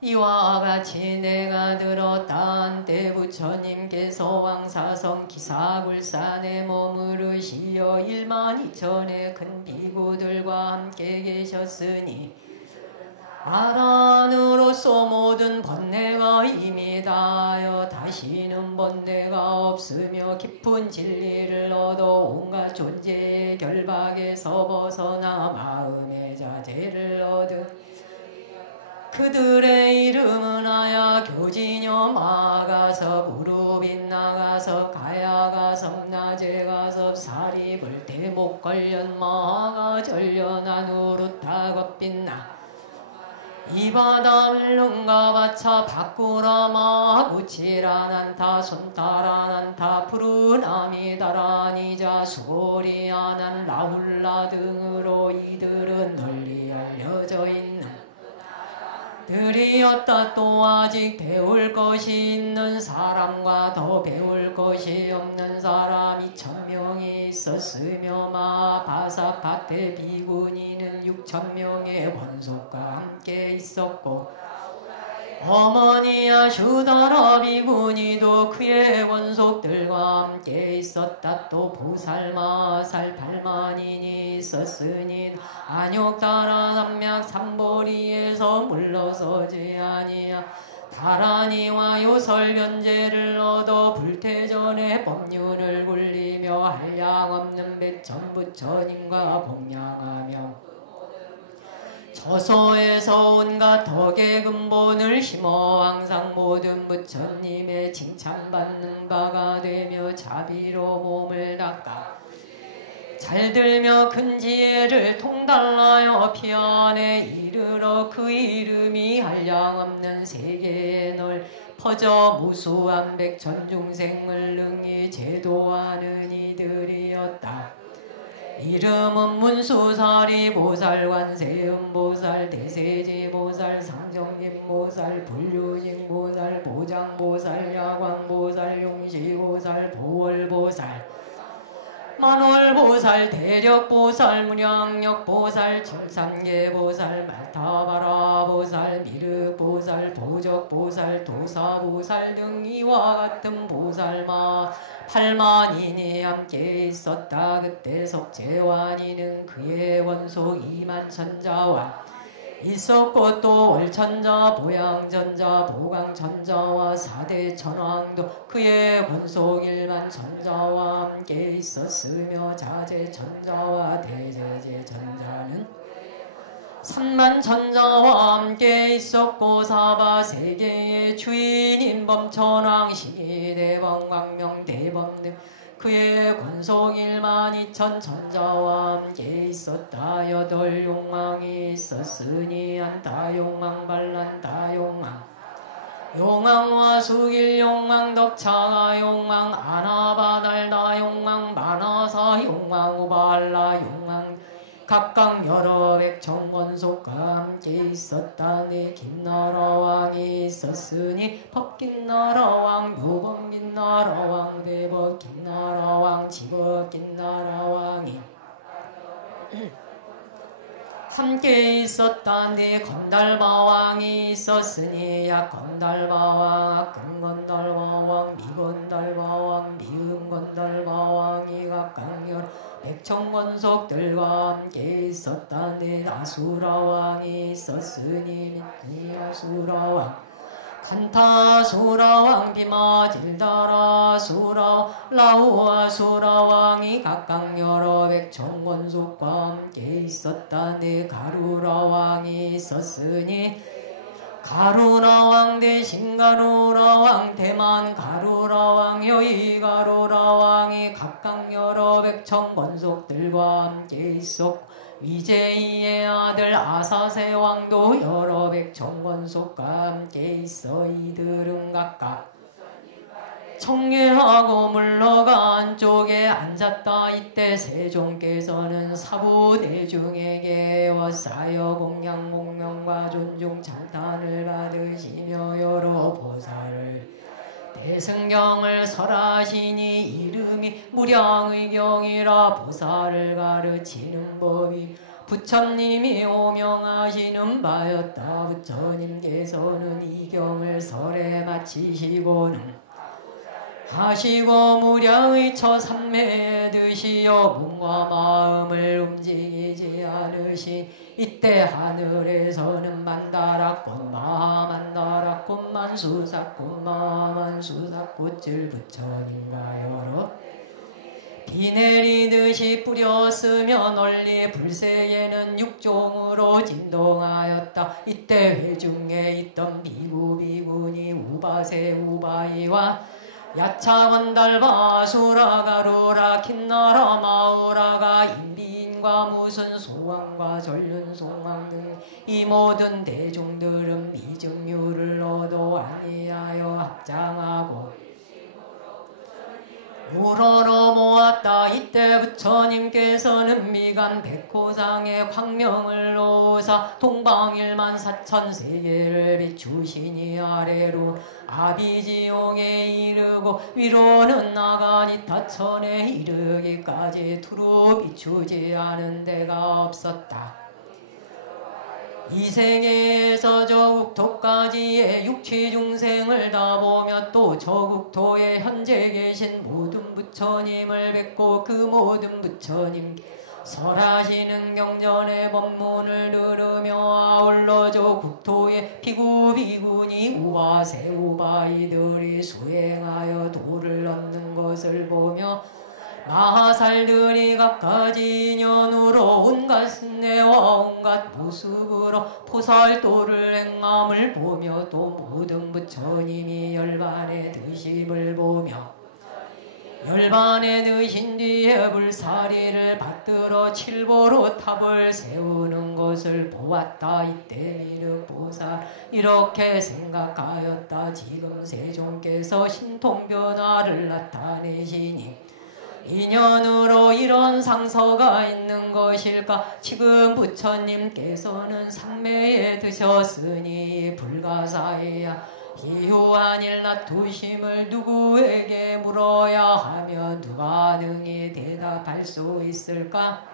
이와 같이 내가 들었다 한때 부처님께서 왕사성 기사굴산에 머무르시어 12,000의 큰 비구들과 함께 계셨으니 아란으로서 모든 번뇌가 이미 다하여 다시는 번뇌가 없으며 깊은 진리를 얻어 온갖 존재의 결박에서 벗어나 마음의 자재를 얻은 그들의 이름은 하야 교진여 마가섭 우루빈 나가섭 가야가섭 나제가섭 사리불 대목걸련 마가 전련한 우루타겁빛나 이바담 룽가바차 바꾸라마 구치라난타 손타라난타 푸르나미다라니자 수고리아난 라훌라 등으로 이들은 널리 알려져 있는 들이었다. 또 아직 배울 것이 있는 사람과 더 배울 것이 없는 사람이 1000명이 있었으며 마바사파테 비구니는 6000명의 원속과 함께 있었고 어머니야 슈다라 비구니도 그의 원속들과 함께 있었다. 또 보살마살 8만인이 있었으니 안욕다라 삼맥 삼보리에서 물러서지 아니야. 다라니와 요설변제를 얻어 불태전의 법륜을 굴리며 한량없는 백천부처님과 공양하며 저서에서 온갖 덕의 근본을 심어 항상 모든 부처님의 칭찬받는 바가 되며 자비로 몸을 닦아 잘들며 큰 지혜를 통달하여 피안에 이르러 그 이름이 한량없는 세계에 널 퍼져 무수한 백천중생을 능히 제도하는 이들이었다. 이름은 문수사리 보살, 관세음 보살, 대세지 보살, 상정림 보살, 불류징 보살, 보장 보살, 야광 보살, 용시 보살, 보월 보살, 만월 보살, 대력 보살, 무량력 보살, 칠삼계 보살, 말타바라 보살, 미륵 보살, 보적 보살, 도사 보살 등 이와 같은 보살마 8만인이 함께 있었다. 그때 석재완이는 그의 원속 2만 천자와 있었고 또 월천자 보양전자 보강전자와 사대 천왕도 그의 권속 일만 전자와 함께 있었으며 자재전자와 대제제전자는 삼만 전자와 함께 있었고 사바 세계의 주인인 범천왕 시기대범 광명대범 등 그의 권속 1만 2천 전자와 함께 있었다. 여덟 용왕이 있었으니 안다용왕 반란다용왕 용왕과 수길용왕 덕차가용왕 아나바달다용왕 마나사용왕 우발라용왕 각각 여러 백천권속과 함께 있었다. 네 김나라왕이 있었으니 법김나라왕 묘법김나라왕 대법김나라왕 지법김나라왕이 함께 있었다. 네 건달마왕이 있었으니 약건달마왕 악금건달마왕 미건달마왕 미음건달마왕이 각각 여러 백천권속들과 함께 있었다. 네 아수라왕이 있었으니 미아수라왕 간타수라왕 비마질다라수라 라우아수라왕이 각각 여러 백천권속과 함께 있었다. 네 가루라왕이 있었으니 가루라왕 대신 가루라왕 대만 가루라왕 여의 가루라왕이 각각 여러 백천권속들과 함께 있었고 위제이의 아들 아사세왕도 여러 백천권속과 함께 있어 이들은 각각 청례하고 물러가 안쪽에 앉았다. 이때 세종께서는 사부대중에게 워싸여 공양 공명과 존중 찬탄을 받으시며 여러 보살을 대승경을 설하시니 이름이 무량의경이라 보살을 가르치는 법이 부처님이 오명하시는 바였다. 부처님께서는 이 경을 설에 마치시고는 하시고 무량의 처삼매에 드시어 몸과 마음을 움직이지 않으신 이때 하늘에서는 만다라꽃 마만다라꽃 만수사꽃 마만수사꽃을 부처님과 여러 비 내리듯이 뿌렸으며 널리 불세에는 육종으로 진동하였다. 이때 회중에 있던 비구비군이 우바세 우바이와 야차건달바 수라가루라 킨나라 마우라가 인비인과 무슨 소왕과 전륜소왕 등 이 모든 대중들은 미증유를 얻어 아니하여 합장하고 우러러 모았다. 이때 부처님께서는 미간 백호상의 광명을 놓으사 동방일만 4천세계를 비추시니 아래로 아비지용에 이르고 위로는 나가니타천에 이르기까지 두루 비추지 않은 데가 없었다. 이 세계에서 저 국토까지의 육취중생을 다 보며 또 저 국토에 현재 계신 모든 부처님을 뵙고 그 모든 부처님 설하시는 경전의 법문을 들으며 아울러 저 국토에 비구비군이 우바세 우바이들이 수행하여 도를 얻는 것을 보며 마하살들이 각가지 인연으로 온갖 승례와 온갖 모습으로 포살도를 행함을 보며 또 모든 부처님이 열반에 드심을 보며 열반에 드신 뒤에 불사리를 받들어 칠보로 탑을 세우는 것을 보았다. 이때 미륵보살 이렇게 생각하였다. 지금 세종께서 신통변화를 나타내시니 인연으로 이런 상서가 있는 것일까? 지금 부처님께서는 삼매에 드셨으니 불가사의야 희유한 일 놔두심을 누구에게 물어야 하며 누가 능히 대답할 수 있을까?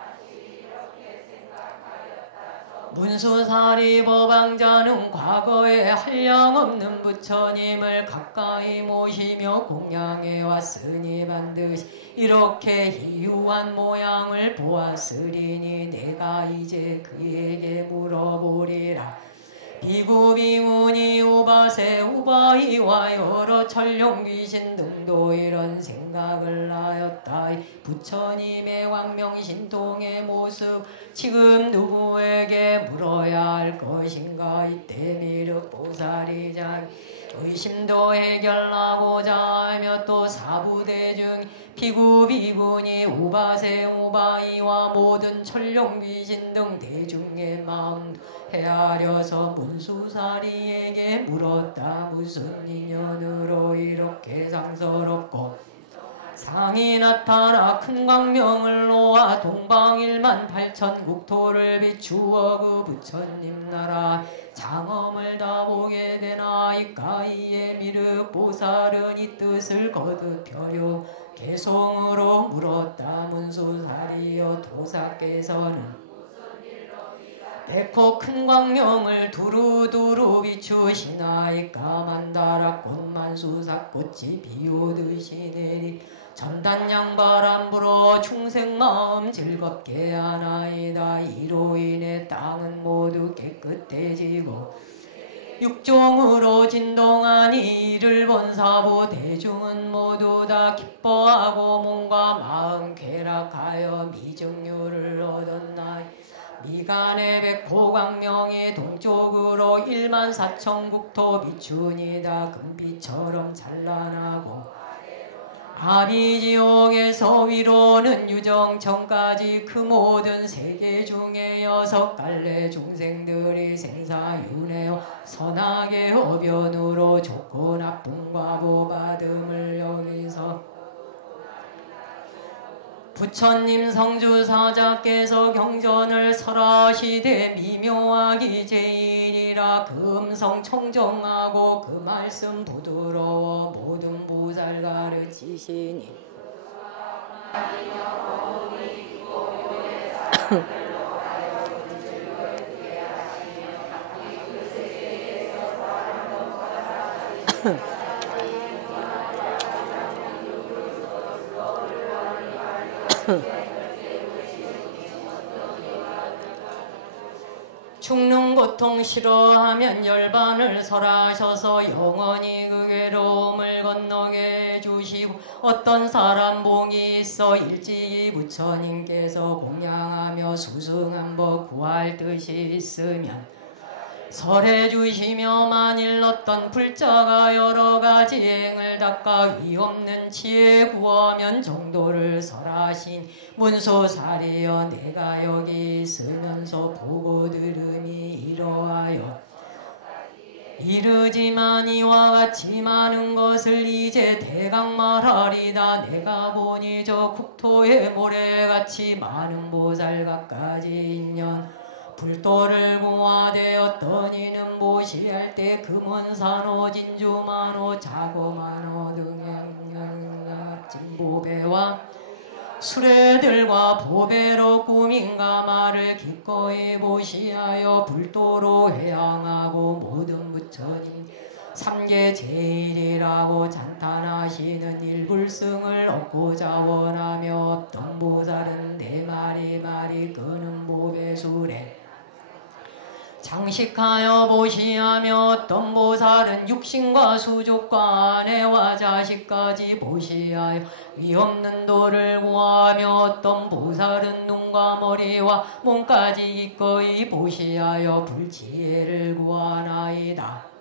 문수사리 법왕자는 과거에 한량없는 부처님을 가까이 모시며 공양해 왔으니 반드시 이렇게 희유한 모양을 보았으리니 내가 이제 그에게 물어보리라. 비구비구니 우바세 우바이와 여러 천룡귀신 등도 이런 생각을 하였다. 부처님의 광명신통의 모습 지금 누구에게 물어야 할 것인가. 이때 미륵보살이자 의심도 해결하고자 하며 또 사부대중 비구비구니 우바세 우바이와 모든 천룡귀신 등 대중의 마음 헤아려서 문수사리에게 물었다. 무슨 인연으로 이렇게 상서롭고 상이 나타나 큰 광명을 놓아 동방일만 8천 국토를 비추어 그 부처님 나라 장엄을 다 보게 되나. 이까이의 미륵보살은 이 뜻을 거듭하려 개송으로 물었다. 문수사리여 도사께서는 백호 큰 광명을 두루두루 비추시나이까. 만다라꽃 만수사꽃이 비오듯이 내리 전단양바람 불어 충생마음 즐겁게 하나이다. 이로 인해 땅은 모두 깨끗해지고 육종으로 진동하니 이를 본 사부 대중은 모두 다 기뻐하고 몸과 마음 쾌락하여 미증류를 얻었나이. 미간의 백호광명이 동쪽으로 14,000 국토 비추니다. 금빛처럼 찬란하고 아비지옥에서 위로는 유정천까지 그 모든 세계 중에 6갈래 중생들이 생사윤회요 선악의 어변으로 좋고 나쁨과 보받음을 여기서 부처님 성주사자께서 경전을 설하시되 미묘하기 제일이라 그 음성 청정하고 그 말씀 부드러워 모든 보살 가르치시니 죽는 고통 싫어하면 열반을 설하셔서 영원히 그 괴로움을 건너게 해주시고 어떤 사람 봉이 있어 일찍이 부처님께서 공양하며 수승한 법 구할 뜻이 있으면 설해주시며 만일 어떤 불자가 여러가지 행을 닦아 위없는 치에 구하면 정도를 설하신 문수사리여 내가 여기 있으면서 보고 들으니 이러하여 이르지만 이와 같이 많은 것을 이제 대강 말하리다. 내가 보니 저 국토에 모래같이 많은 보살각까지 인연 불도를 공화되었던 이는 보시할 때 금원산호 진주만호 자고만호 등의 진보배와 수레들과 보배로 꾸민가 말을 기꺼이 보시하여 불도로 회향하고 모든 부처님 삼계 제일이라고 찬탄하시는 일불승을 얻고자 원하며 없던 보살은 네 마리 끄는 보배수레 장식하여 보시하며 어떤 보살은 육신과 수족과 아내와 자식까지 보시하여 위없는 도를 구하며 어떤 보살은 눈과 머리와 몸까지 기꺼이 보시하여 불지혜를 구하나이다.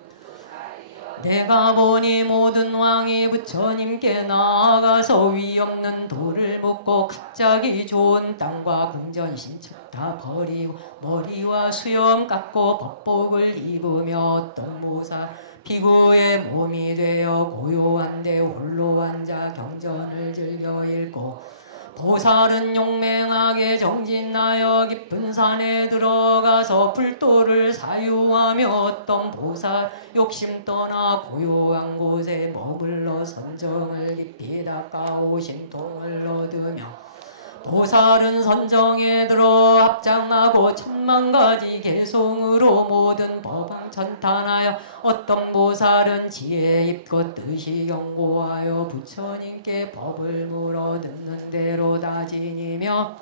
내가 보니 모든 왕이 부처님께 나아가서 위없는 돌을 묻고 갑자기 좋은 땅과 궁전신척 다 버리고 머리와 수염 깎고 법복을 입으며 어떤 보살 비구의 몸이 되어 고요한데 홀로 앉아 경전을 즐겨 읽고 보살은 용맹하게 정진하여 깊은 산에 들어가서 불도를 사유하며 어떤 보살 욕심 떠나 고요한 곳에 머물러 선정을 깊이 닦아 오신통을 얻으며 보살은 선정에 들어 합장하고 천만가지 개송으로 모든 법왕 천탄하여 어떤 보살은 지혜 입고 뜻이 경고하여 부처님께 법을 물어 듣는 대로 다지니며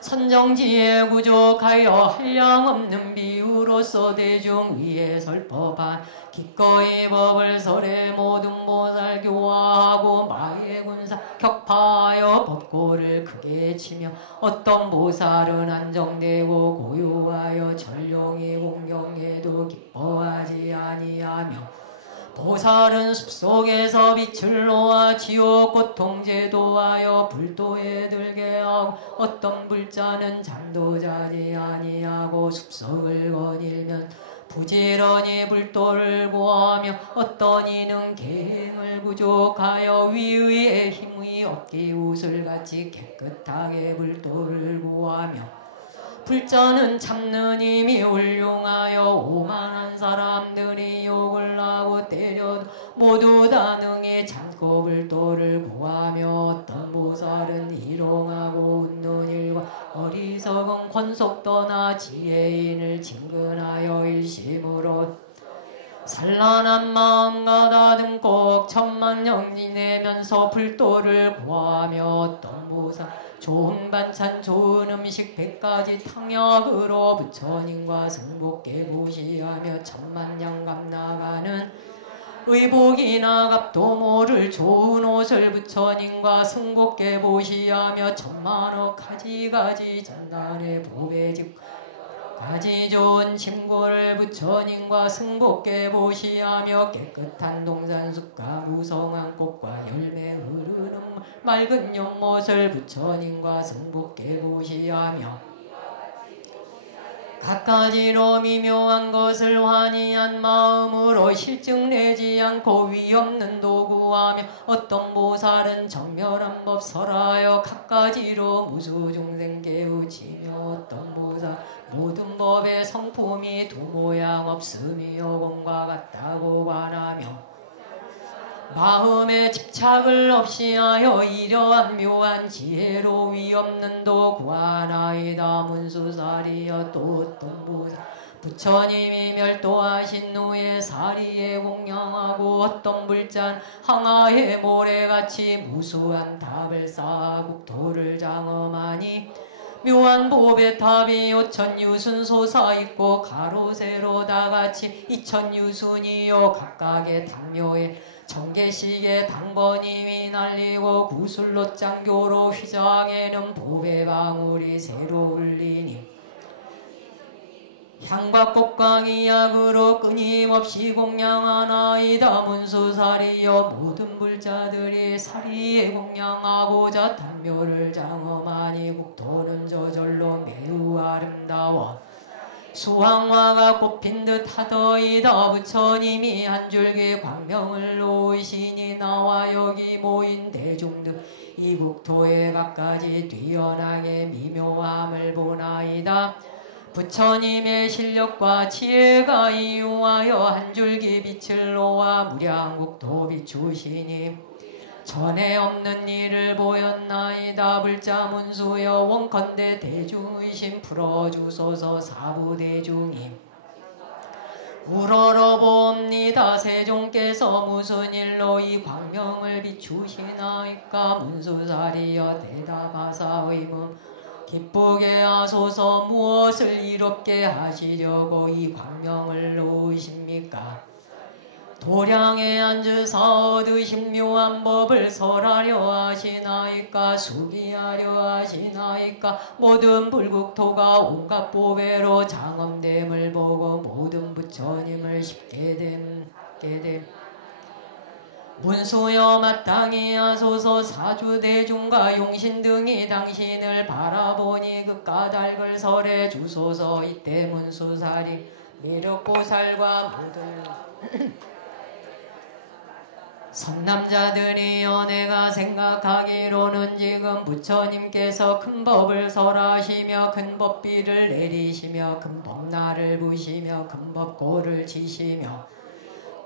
선정지에 부족하여 한량없는 비유로서 대중 위에 설법한 기꺼이 법을 설해 모든 보살 교화하고 마의 군사 격파하여 법고를 크게 치며 어떤 보살은 안정되고 고요하여 전룡이 공경해도 기뻐하지 아니하며 보살은 숲속에서 빛을 놓아 지옥 고통 제도하여 불도에 들게 하고 어떤 불자는 잠도 자지 아니하고 숲속을 거닐면 부지런히 불도를 구하며 어떤 이는 계행을 부족하여 위위의 힘의 얻기 우슬같이 깨끗하게 불도를 구하며 불자는 참는 힘이 훌륭하여 오만한 사람들이 욕을 하고 때려도 모두 다 능히 참고 불도를 구하며 어떤 보살은 희롱하고 웃는 일과 어리석은 권속 떠나 지혜인을 친근하여 일심으로 산란한 마음 가다듬고 천만령 지내면서 불도를 구하며 어떤 보살 좋은 반찬 좋은 음식 100가지 탕약으로 부처님과 승복해 무시하며 천만량 감나가는 의복이나 값도 모를 좋은 옷을 부처님과 승복해 보시하며 천만억 가지가지 전단의 법에 집 가지 좋은 침고를 부처님과 승복해 보시하며 깨끗한 동산숲과 무성한 꽃과 열매 흐르는 맑은 연못을 부처님과 승복해 보시하며 갖가지로 미묘한 것을 환희한 마음으로 실증내지 않고 위없는 도구하며 어떤 보살은 정멸한 법 설하여 갖가지로 무수중생 깨우치며 어떤 보살 모든 법의 성품이 두 모양 없음이 요공과 같다고 관하며 마음에 집착을 없이 하여 이러한 묘한 지혜로 위없는 도구 하나이다. 문수사리여 또 어떤 보살 부처님이 멸도하신 후에 사리에 공양하고 어떤 불잔 항아의 모래같이 무수한 탑을 쌓아 국토를 장엄하니 묘한 법의 탑이 5천유순 솟아있고 가로 세로 다같이 2천유순이요 각각의 당묘에 청개식에 당번이 날리고 구슬로 짱교로 휘장에는 법의 방울이 새로 울리니 향과 꽃과 이약으로 끊임없이 공양하나이다. 문수사리여 모든 불자들이 사리에 공양하고자 단묘를 장엄하니 국토는 저절로 매우 아름다워 수황화가 꽃핀 듯 하더이다. 부처님이 한 줄기 광명을 놓으시니 나와 여기 모인 대중들 이 국토에 갖가지 뛰어나게 미묘함을 보나이다. 부처님의 실력과 지혜가 이용하여 한 줄기 빛을 놓아 무량국토 비추시니 전에 없는 일을 보였나이다. 불자문수여 원컨대 대중의심 풀어주소서. 사부대중이 우러러봅니다. 세종께서 무슨 일로 이 광명을 비추시나이까. 문수사리여 대답하사 의문 기쁘게 하소서. 무엇을 이롭게 하시려고 이 광명을 놓으십니까. 도량에 앉으사 얻으신 묘한 법을 설하려 하시나이까. 수기하려 하시나이까. 모든 불국토가 온갖 보배로 장엄됨을 보고 모든 부처님을 쉽게 됨 문수여 마땅히 하소서. 사주대중과 용신 등이 당신을 바라보니 그 까닭을 설해 주소서. 이때 문수사리 미륵보살과 모든 선남자들이여 내가 생각하기로는 지금 부처님께서 큰 법을 설하시며 큰 법비를 내리시며 큰 법날을 부시며 큰 법고를 치시며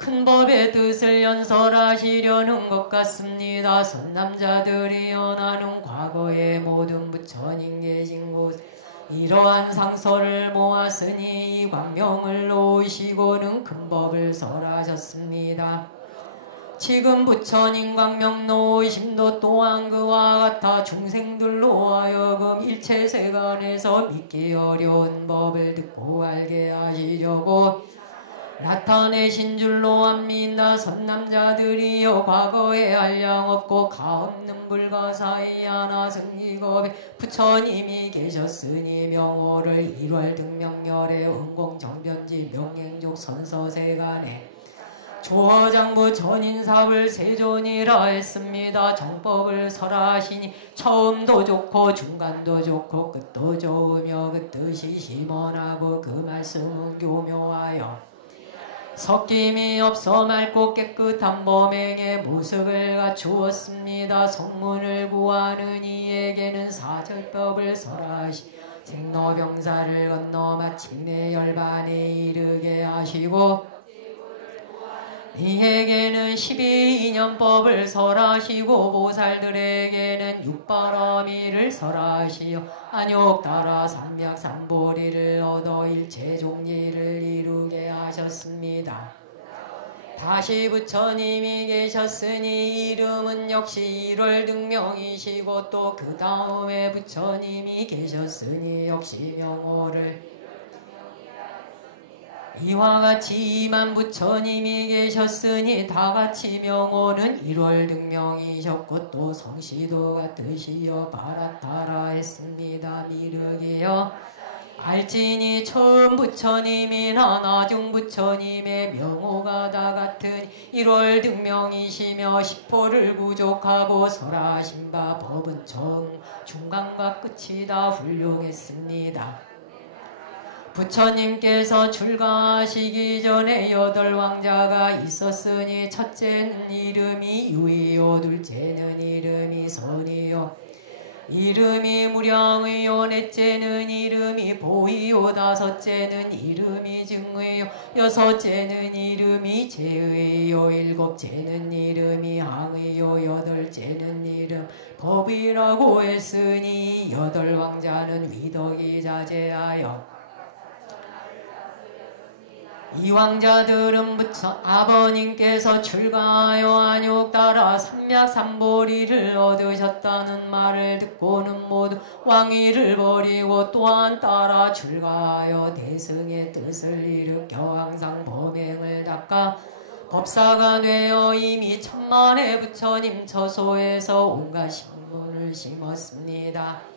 큰 법의 뜻을 연설하시려는 것 같습니다. 선남자들이 연하는 과거의 모든 부처님 계신 곳 이러한 상서를 모았으니 이 광명을 놓으시고는 큰 법을 설하셨습니다. 지금 부처님 광명 놓으심도 또한 그와 같아 중생들로 하여금 일체 세간에서 믿기 어려운 법을 듣고 알게 하시려고 나타내신 줄로 압니다. 선남자들이여 과거에 한량 없고 가없는 불가사의 하나 승기겁에 부처님이 계셨으니 명호를 1월 등명열의 은공정변지 명행족 선서세간에 조허장부 전인사불 세존이라 했습니다. 정법을 설하시니 처음도 좋고 중간도 좋고 끝도 좋으며 그 뜻이 심원하고 그 말씀은 교묘하여 섞임이 없어 맑고 깨끗한 범행의 모습을 갖추었습니다. 성문을 구하는 이에게는 사절법을 설하시 생로병사를 건너 마침내 열반에 이르게 하시고 이에게는 12인연법을 설하시고 보살들에게는 육바라미를 설하시어 안욕따라 삼약삼보리를 얻어 일체종리를 이루게 하셨습니다. 다시 부처님이 계셨으니 이름은 역시 1월 등명이시고 또 그 다음에 부처님이 계셨으니 역시 명호를 이와 같이 이만 부처님이 계셨으니 다같이 명호는 1월 등명이셨고 또 성시도 같으시어 바라타라 했습니다. 미륵이여 알지니 처음 부처님이나 나중 부처님의 명호가 다 같은 1월 등명이시며 10호를 부족하고 설하신 바 법은 중간과 끝이 다 훌륭했습니다. 부처님께서 출가하시기 전에 8왕자가 있었으니 첫째는 이름이 유이요 둘째는 이름이 선이요 이름이 무량의요 넷째는 이름이 보이요 다섯째는 이름이 증의요 여섯째는 이름이 제의요 일곱째는 이름이 항의요 여덟째는 이름 법이라고 했으니 8왕자는 위덕이 자제하여 이 왕자들은 부처 아버님께서 출가하여 안욕 따라 삼약삼보리를 얻으셨다는 말을 듣고는 모두 왕위를 버리고 또한 따라 출가하여 대승의 뜻을 일으켜 항상 범행을 닦아 법사가 되어 이미 천만의 부처님 처소에서 온갖 신문을 심었습니다.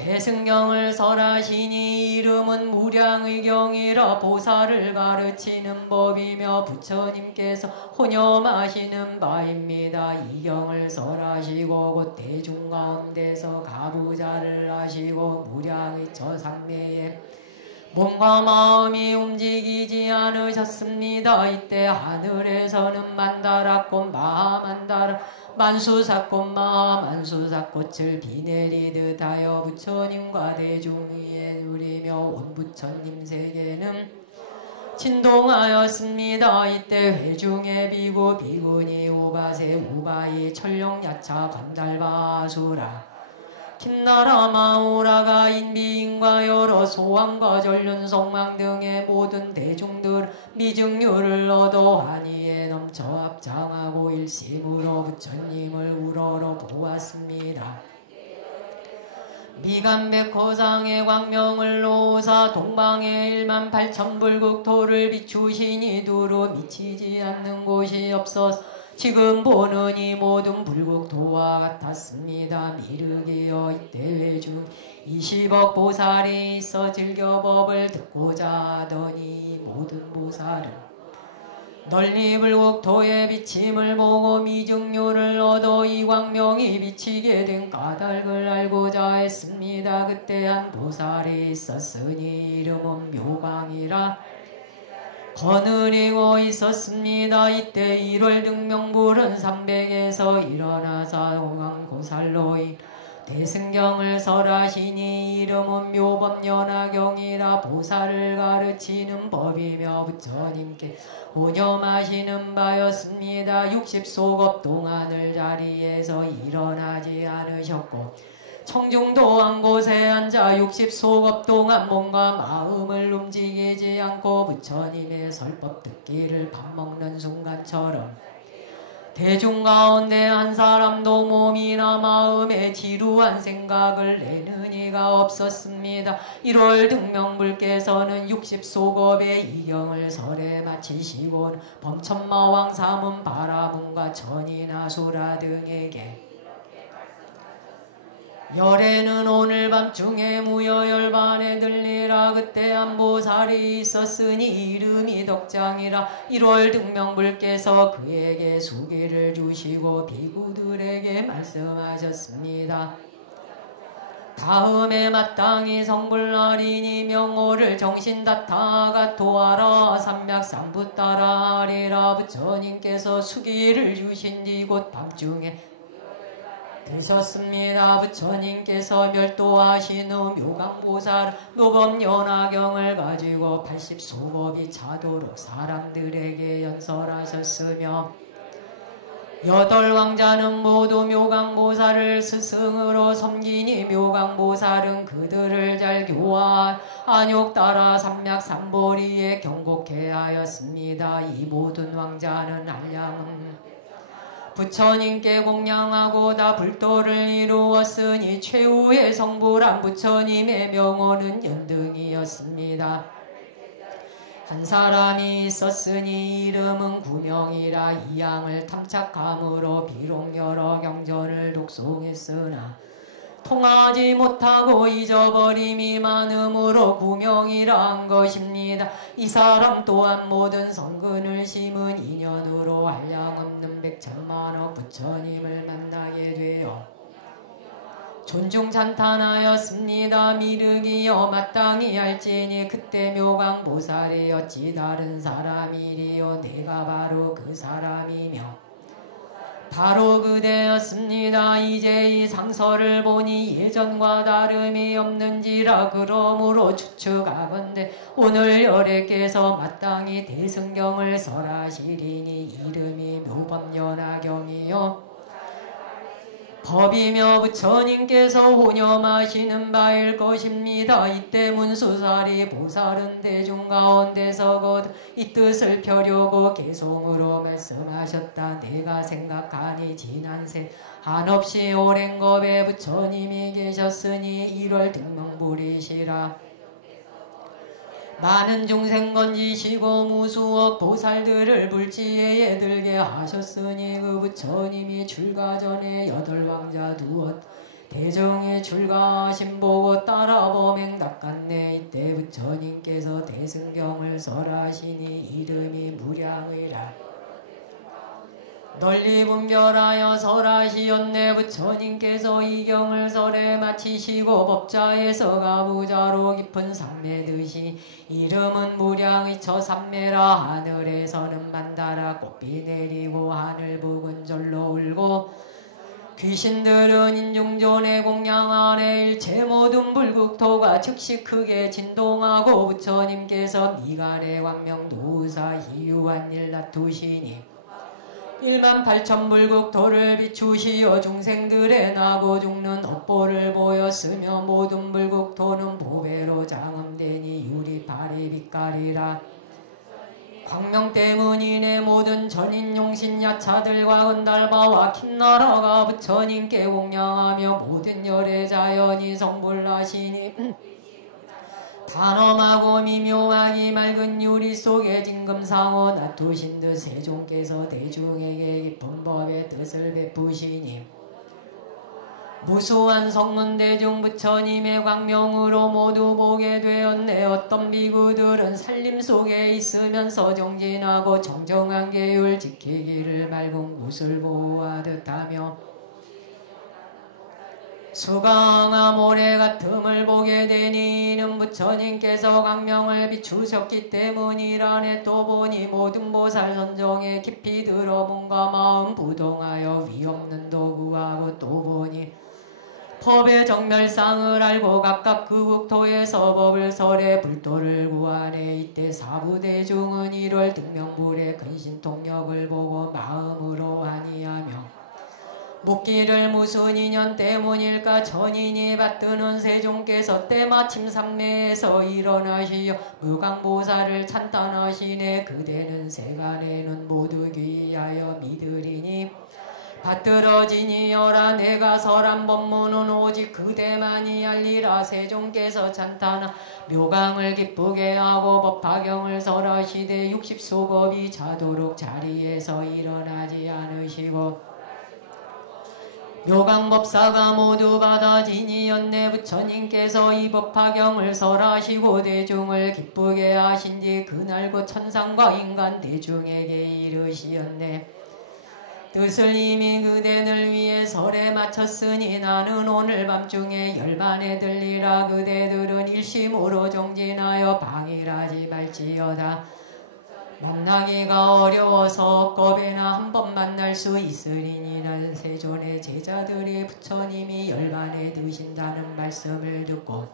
대승경을 설하시니 이름은 무량의경이라 보살을 가르치는 법이며 부처님께서 혼염하시는 바입니다. 이 경을 설하시고 곧 대중 가운데서 가부자를 하시고 무량의 저상매에 몸과 마음이 움직이지 않으셨습니다. 이때 하늘에서는 만다라꽃 마하만다라 만수사꽃 마하만수사꽃을 비 내리듯 하여 부처님과 대중 위에 누리며 온 부처님 세계는 진동하였습니다. 이때 회중의 비구 비구니 우바세 우바이 철룡야차 건달바수라 김나라 마우라가 인비인과 여러 소왕과 전륜 성망 등의 모든 대중들 미증류를 얻어 환희에 넘쳐 합장하고 일심으로 부처님을 우러러 보았습니다. 미간백호상의 광명을 놓으사 동방의 18,000불국토를 비추시니 두루 미치지 않는 곳이 없어서 지금 보는 이 모든 불국토와 같았습니다. 미륵이여 이때 회중 20억 보살이 있어 즐겨 법을 듣고자 하더니 모든 보살은 널리 불국토의 비침을 보고 미증류를 얻어 이 광명이 비치게 된 까닭을 알고자 했습니다. 그때 한 보살이 있었으니 이름은 묘광이라 거느리고 있었습니다. 이때 1월 등명불은 300에서 일어나사 공항고살로이 대승경을 설하시니 이름은 묘법연화경이라 보살을 가르치는 법이며 부처님께 오념하시는 바였습니다. 60소급 동안을 자리에서 일어나지 않으셨고 청중도 한 곳에 앉아 60소급 동안 몸과 마음을 움직이지 않고 부처님의 설법 듣기를 밥 먹는 순간처럼 대중 가운데 한 사람도 몸이나 마음에 지루한 생각을 내는 이가 없었습니다. 1월 등명불께서는 60소급의 이경을 설에 마치시고 범천마왕 사문 바라문과 천이나 소라 등에게 열애는 오늘 밤중에 무여열반에 들리라. 그때 한 보살이 있었으니 이름이 덕장이라. 1월 등명불께서 그에게 수기를 주시고 비구들에게 말씀하셨습니다. 다음에 마땅히 성불날이니 명호를 정신다타가 도하라. 삼맥삼부 따라 하리라. 부처님께서 수기를 주신 뒤 곧 밤중에 되셨습니다. 부처님께서 멸도하신 후 묘강보살 묘법연화경을 가지고 80소급이 차도록 사람들에게 연설하셨으며 8왕자는 모두 묘강보살을 스승으로 섬기니 묘강보살은 그들을 잘 교화 안욕 따라 삼맥삼보리에 경곡해 하였습니다. 이 모든 왕자는 한량은 부처님께 공양하고 다 불도를 이루었으니 최후의 성불한 부처님의 명호는 연등이었습니다. 한 사람이 있었으니 이름은 구명이라. 이 양을 탐착함으로 비록 여러 경전을 독송했으나 통하지 못하고 잊어버림이 많음으로 구명이라 한 것입니다. 이 사람 또한 모든 성근을 심은 인연으로 한량없는 100천만억 부처님을 만나게 되어 존중찬탄하였습니다. 미륵이여 마땅히 할지니 그때 묘강보살이 어찌 다른 사람이리요. 내가 바로 그 사람이며 바로 그대였습니다. 이제 이 상서를 보니 예전과 다름이 없는지라. 그러므로 추측하건대 오늘 열애께서 마땅히 대승경을 설하시리니 이름이 묘법연화경이요 법이며 부처님께서 호념하시는 바일 것입니다. 이때 문수살이 보살은 대중 가운데서 곧 이 뜻을 펴려고 개송으로 말씀하셨다. 내가 생각하니 지난세 한없이 오랜 겁에 부처님이 계셨으니 1월 등명불이시라. 많은 중생 건지시고 무수억 보살들을 불지에 들게 하셨으니 그 부처님이 출가 전에 8왕자 두엇 대중이 출가하신 보고 따라 범행 닦았네. 이때 부처님께서 대승경을 설하시니 이름이 무량의라. 널리 분별하여 설하시었네. 부처님께서 이 경을 설에 마치시고 법자에서 가부자로 깊은 산매 드시 이름은 무량의 처산매라. 하늘에서는 만다라 꽃비 내리고 하늘 북은 절로 울고 귀신들은 인중존에 공양하네. 일체 모든 불국토가 즉시 크게 진동하고 부처님께서 미간의 광명 누사 희유한 일 다투시니 18,000불국토를 비추시어 중생들의 나고 죽는 업보를 보였으며 모든 불국토는 보배로 장엄되니 유리파리 빛깔이라. 광명 때문이네. 모든 전인용신 야차들과 건달바와 킨나라가 부처님께 공양하며 모든 열의 자연이 성불하시니 단엄하고 미묘하기 맑은 유리 속에 진금상어 놔두신 듯 세종께서 대중에게 깊은 법의 뜻을 베푸시니 무수한 성문대중 부처님의 광명으로 모두 보게 되었네. 어떤 비구들은 산림 속에 있으면서 정진하고 정정한 계율 지키기를 맑은 곳을 보호하듯 하며 수강아 모래 같음을 보게 되니 이는 부처님께서 광명을 비추셨기 때문이라네. 또 보니 모든 보살 선정에 깊이 들어 몸과 마음 부동하여 위없는 도구하고 또 보니 법의 정멸상을 알고 각각 그 국토에서 법을 설해 불도를 구하네. 이때 사부대중은 1월 등명불의 근신통력을 보고 마음으로 한이하며 묻기를 무슨 인연 때문일까. 전인이 받드는 세종께서 때마침 삼매에서 일어나시어 무강보살을 찬탄하시네. 그대는 세간에는 모두 귀하여 믿으리니 받들어지니여라. 내가 설한 법문은 오직 그대만이 알리라. 세종께서 찬탄하 묘강을 기쁘게 하고 법화경을 설하시되 60소겁이 자도록 자리에서 일어나지 않으시고 묘강법사가 모두 받아지니였네. 부처님께서 이 법화경을 설하시고 대중을 기쁘게 하신 뒤 그날 곧 천상과 인간 대중에게 이르시었네. 뜻을 이미 그대들 위해 설에 마쳤으니 나는 오늘 밤중에 열반에 들리라. 그대들은 일심으로 정진하여 방일하지 말지어다. 만나기가 어려워서 겁에나 한 번 만날 수 있으리니. 난 세존의 제자들이 부처님이 열반에 드신다는 말씀을 듣고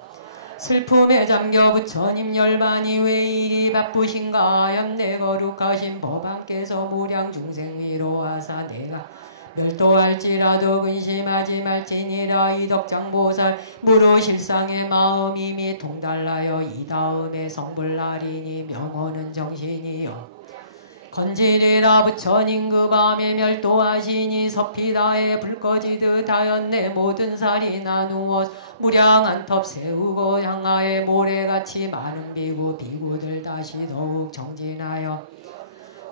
슬픔에 잠겨 부처님 열반이 왜 이리 바쁘신가 하였네. 거룩하신 법안께서 무량 중생 위로하사 내가 멸도할지라도 근심하지 말지니라. 이덕장보살 무로실상의 마음이 및 동달라여 이 다음에 성불날이니 명호는 정신이요 건지리라. 부처님 그 밤에 멸도하시니 서피다에 불 꺼지듯 하였네. 모든 살이 나누어 무량한 텁 세우고 향하에 모래같이 많은 비구들 다시 더욱 정진하여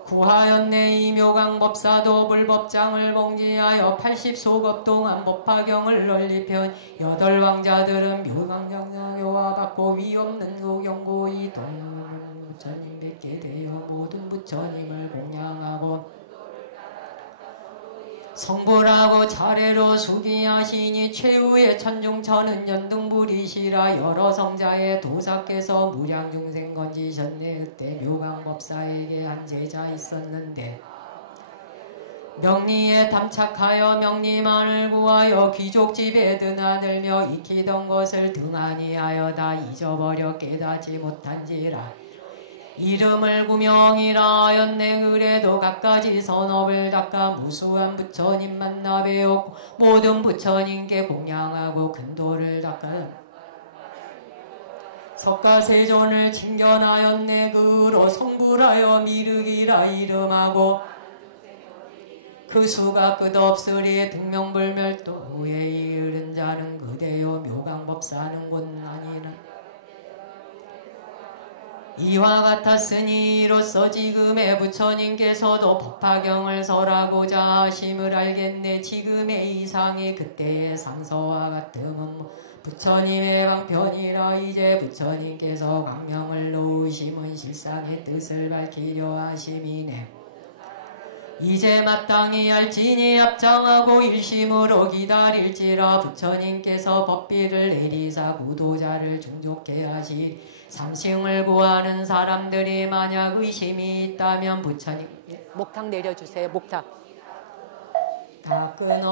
구하였네. 이 묘강법사도 불법장을 봉지하여 80소겁 동안 법화경을 널리편 8왕자들은 묘강정상교화 받고 위없는 고경고이 동문 부처님 뵙게 되어 모든 부처님을 공양하고 성불하고 차례로 수기하시니 최후의 천중천은 연등불이시라. 여러 성자의 도사께서 무량중생 건지셨네. 그때 묘강법사에게 한 제자 있었는데 명리에 탐착하여 명리만을 구하여 귀족집에 드나들며 익히던 것을 등한히 하여 다 잊어버려 깨닫지 못한지라. 이름을 구명이라 하였네. 그래도 갖가지 선업을 닦아 무수한 부처님 만나 배웠고 모든 부처님께 공양하고 근도를 닦아 석가세존을 칭견하였네. 그로 성불하여 미륵이라 이름하고 그 수가 끝없으리. 등명불멸도에 이르는 자는 그대여 묘강법사는 곧 아니나. 이와 같았으니 이로써 지금의 부처님께서도 법화경을 설하고자 하심을 알겠네. 지금의 이상이 그때의 상서와 같음은 부처님의 방편이라. 이제 부처님께서 광명을 놓으심은 실상의 뜻을 밝히려 하심이네. 이제 마땅히 알지니 합장하고 일심으로 기다릴지라. 부처님께서 법비를 내리사 구도자를 중족해 하시. 삼승을 구하는 사람들이 만약 의심이 있다면 부처님 목탁 내려주세요. 목탁 다 끊어주시리라.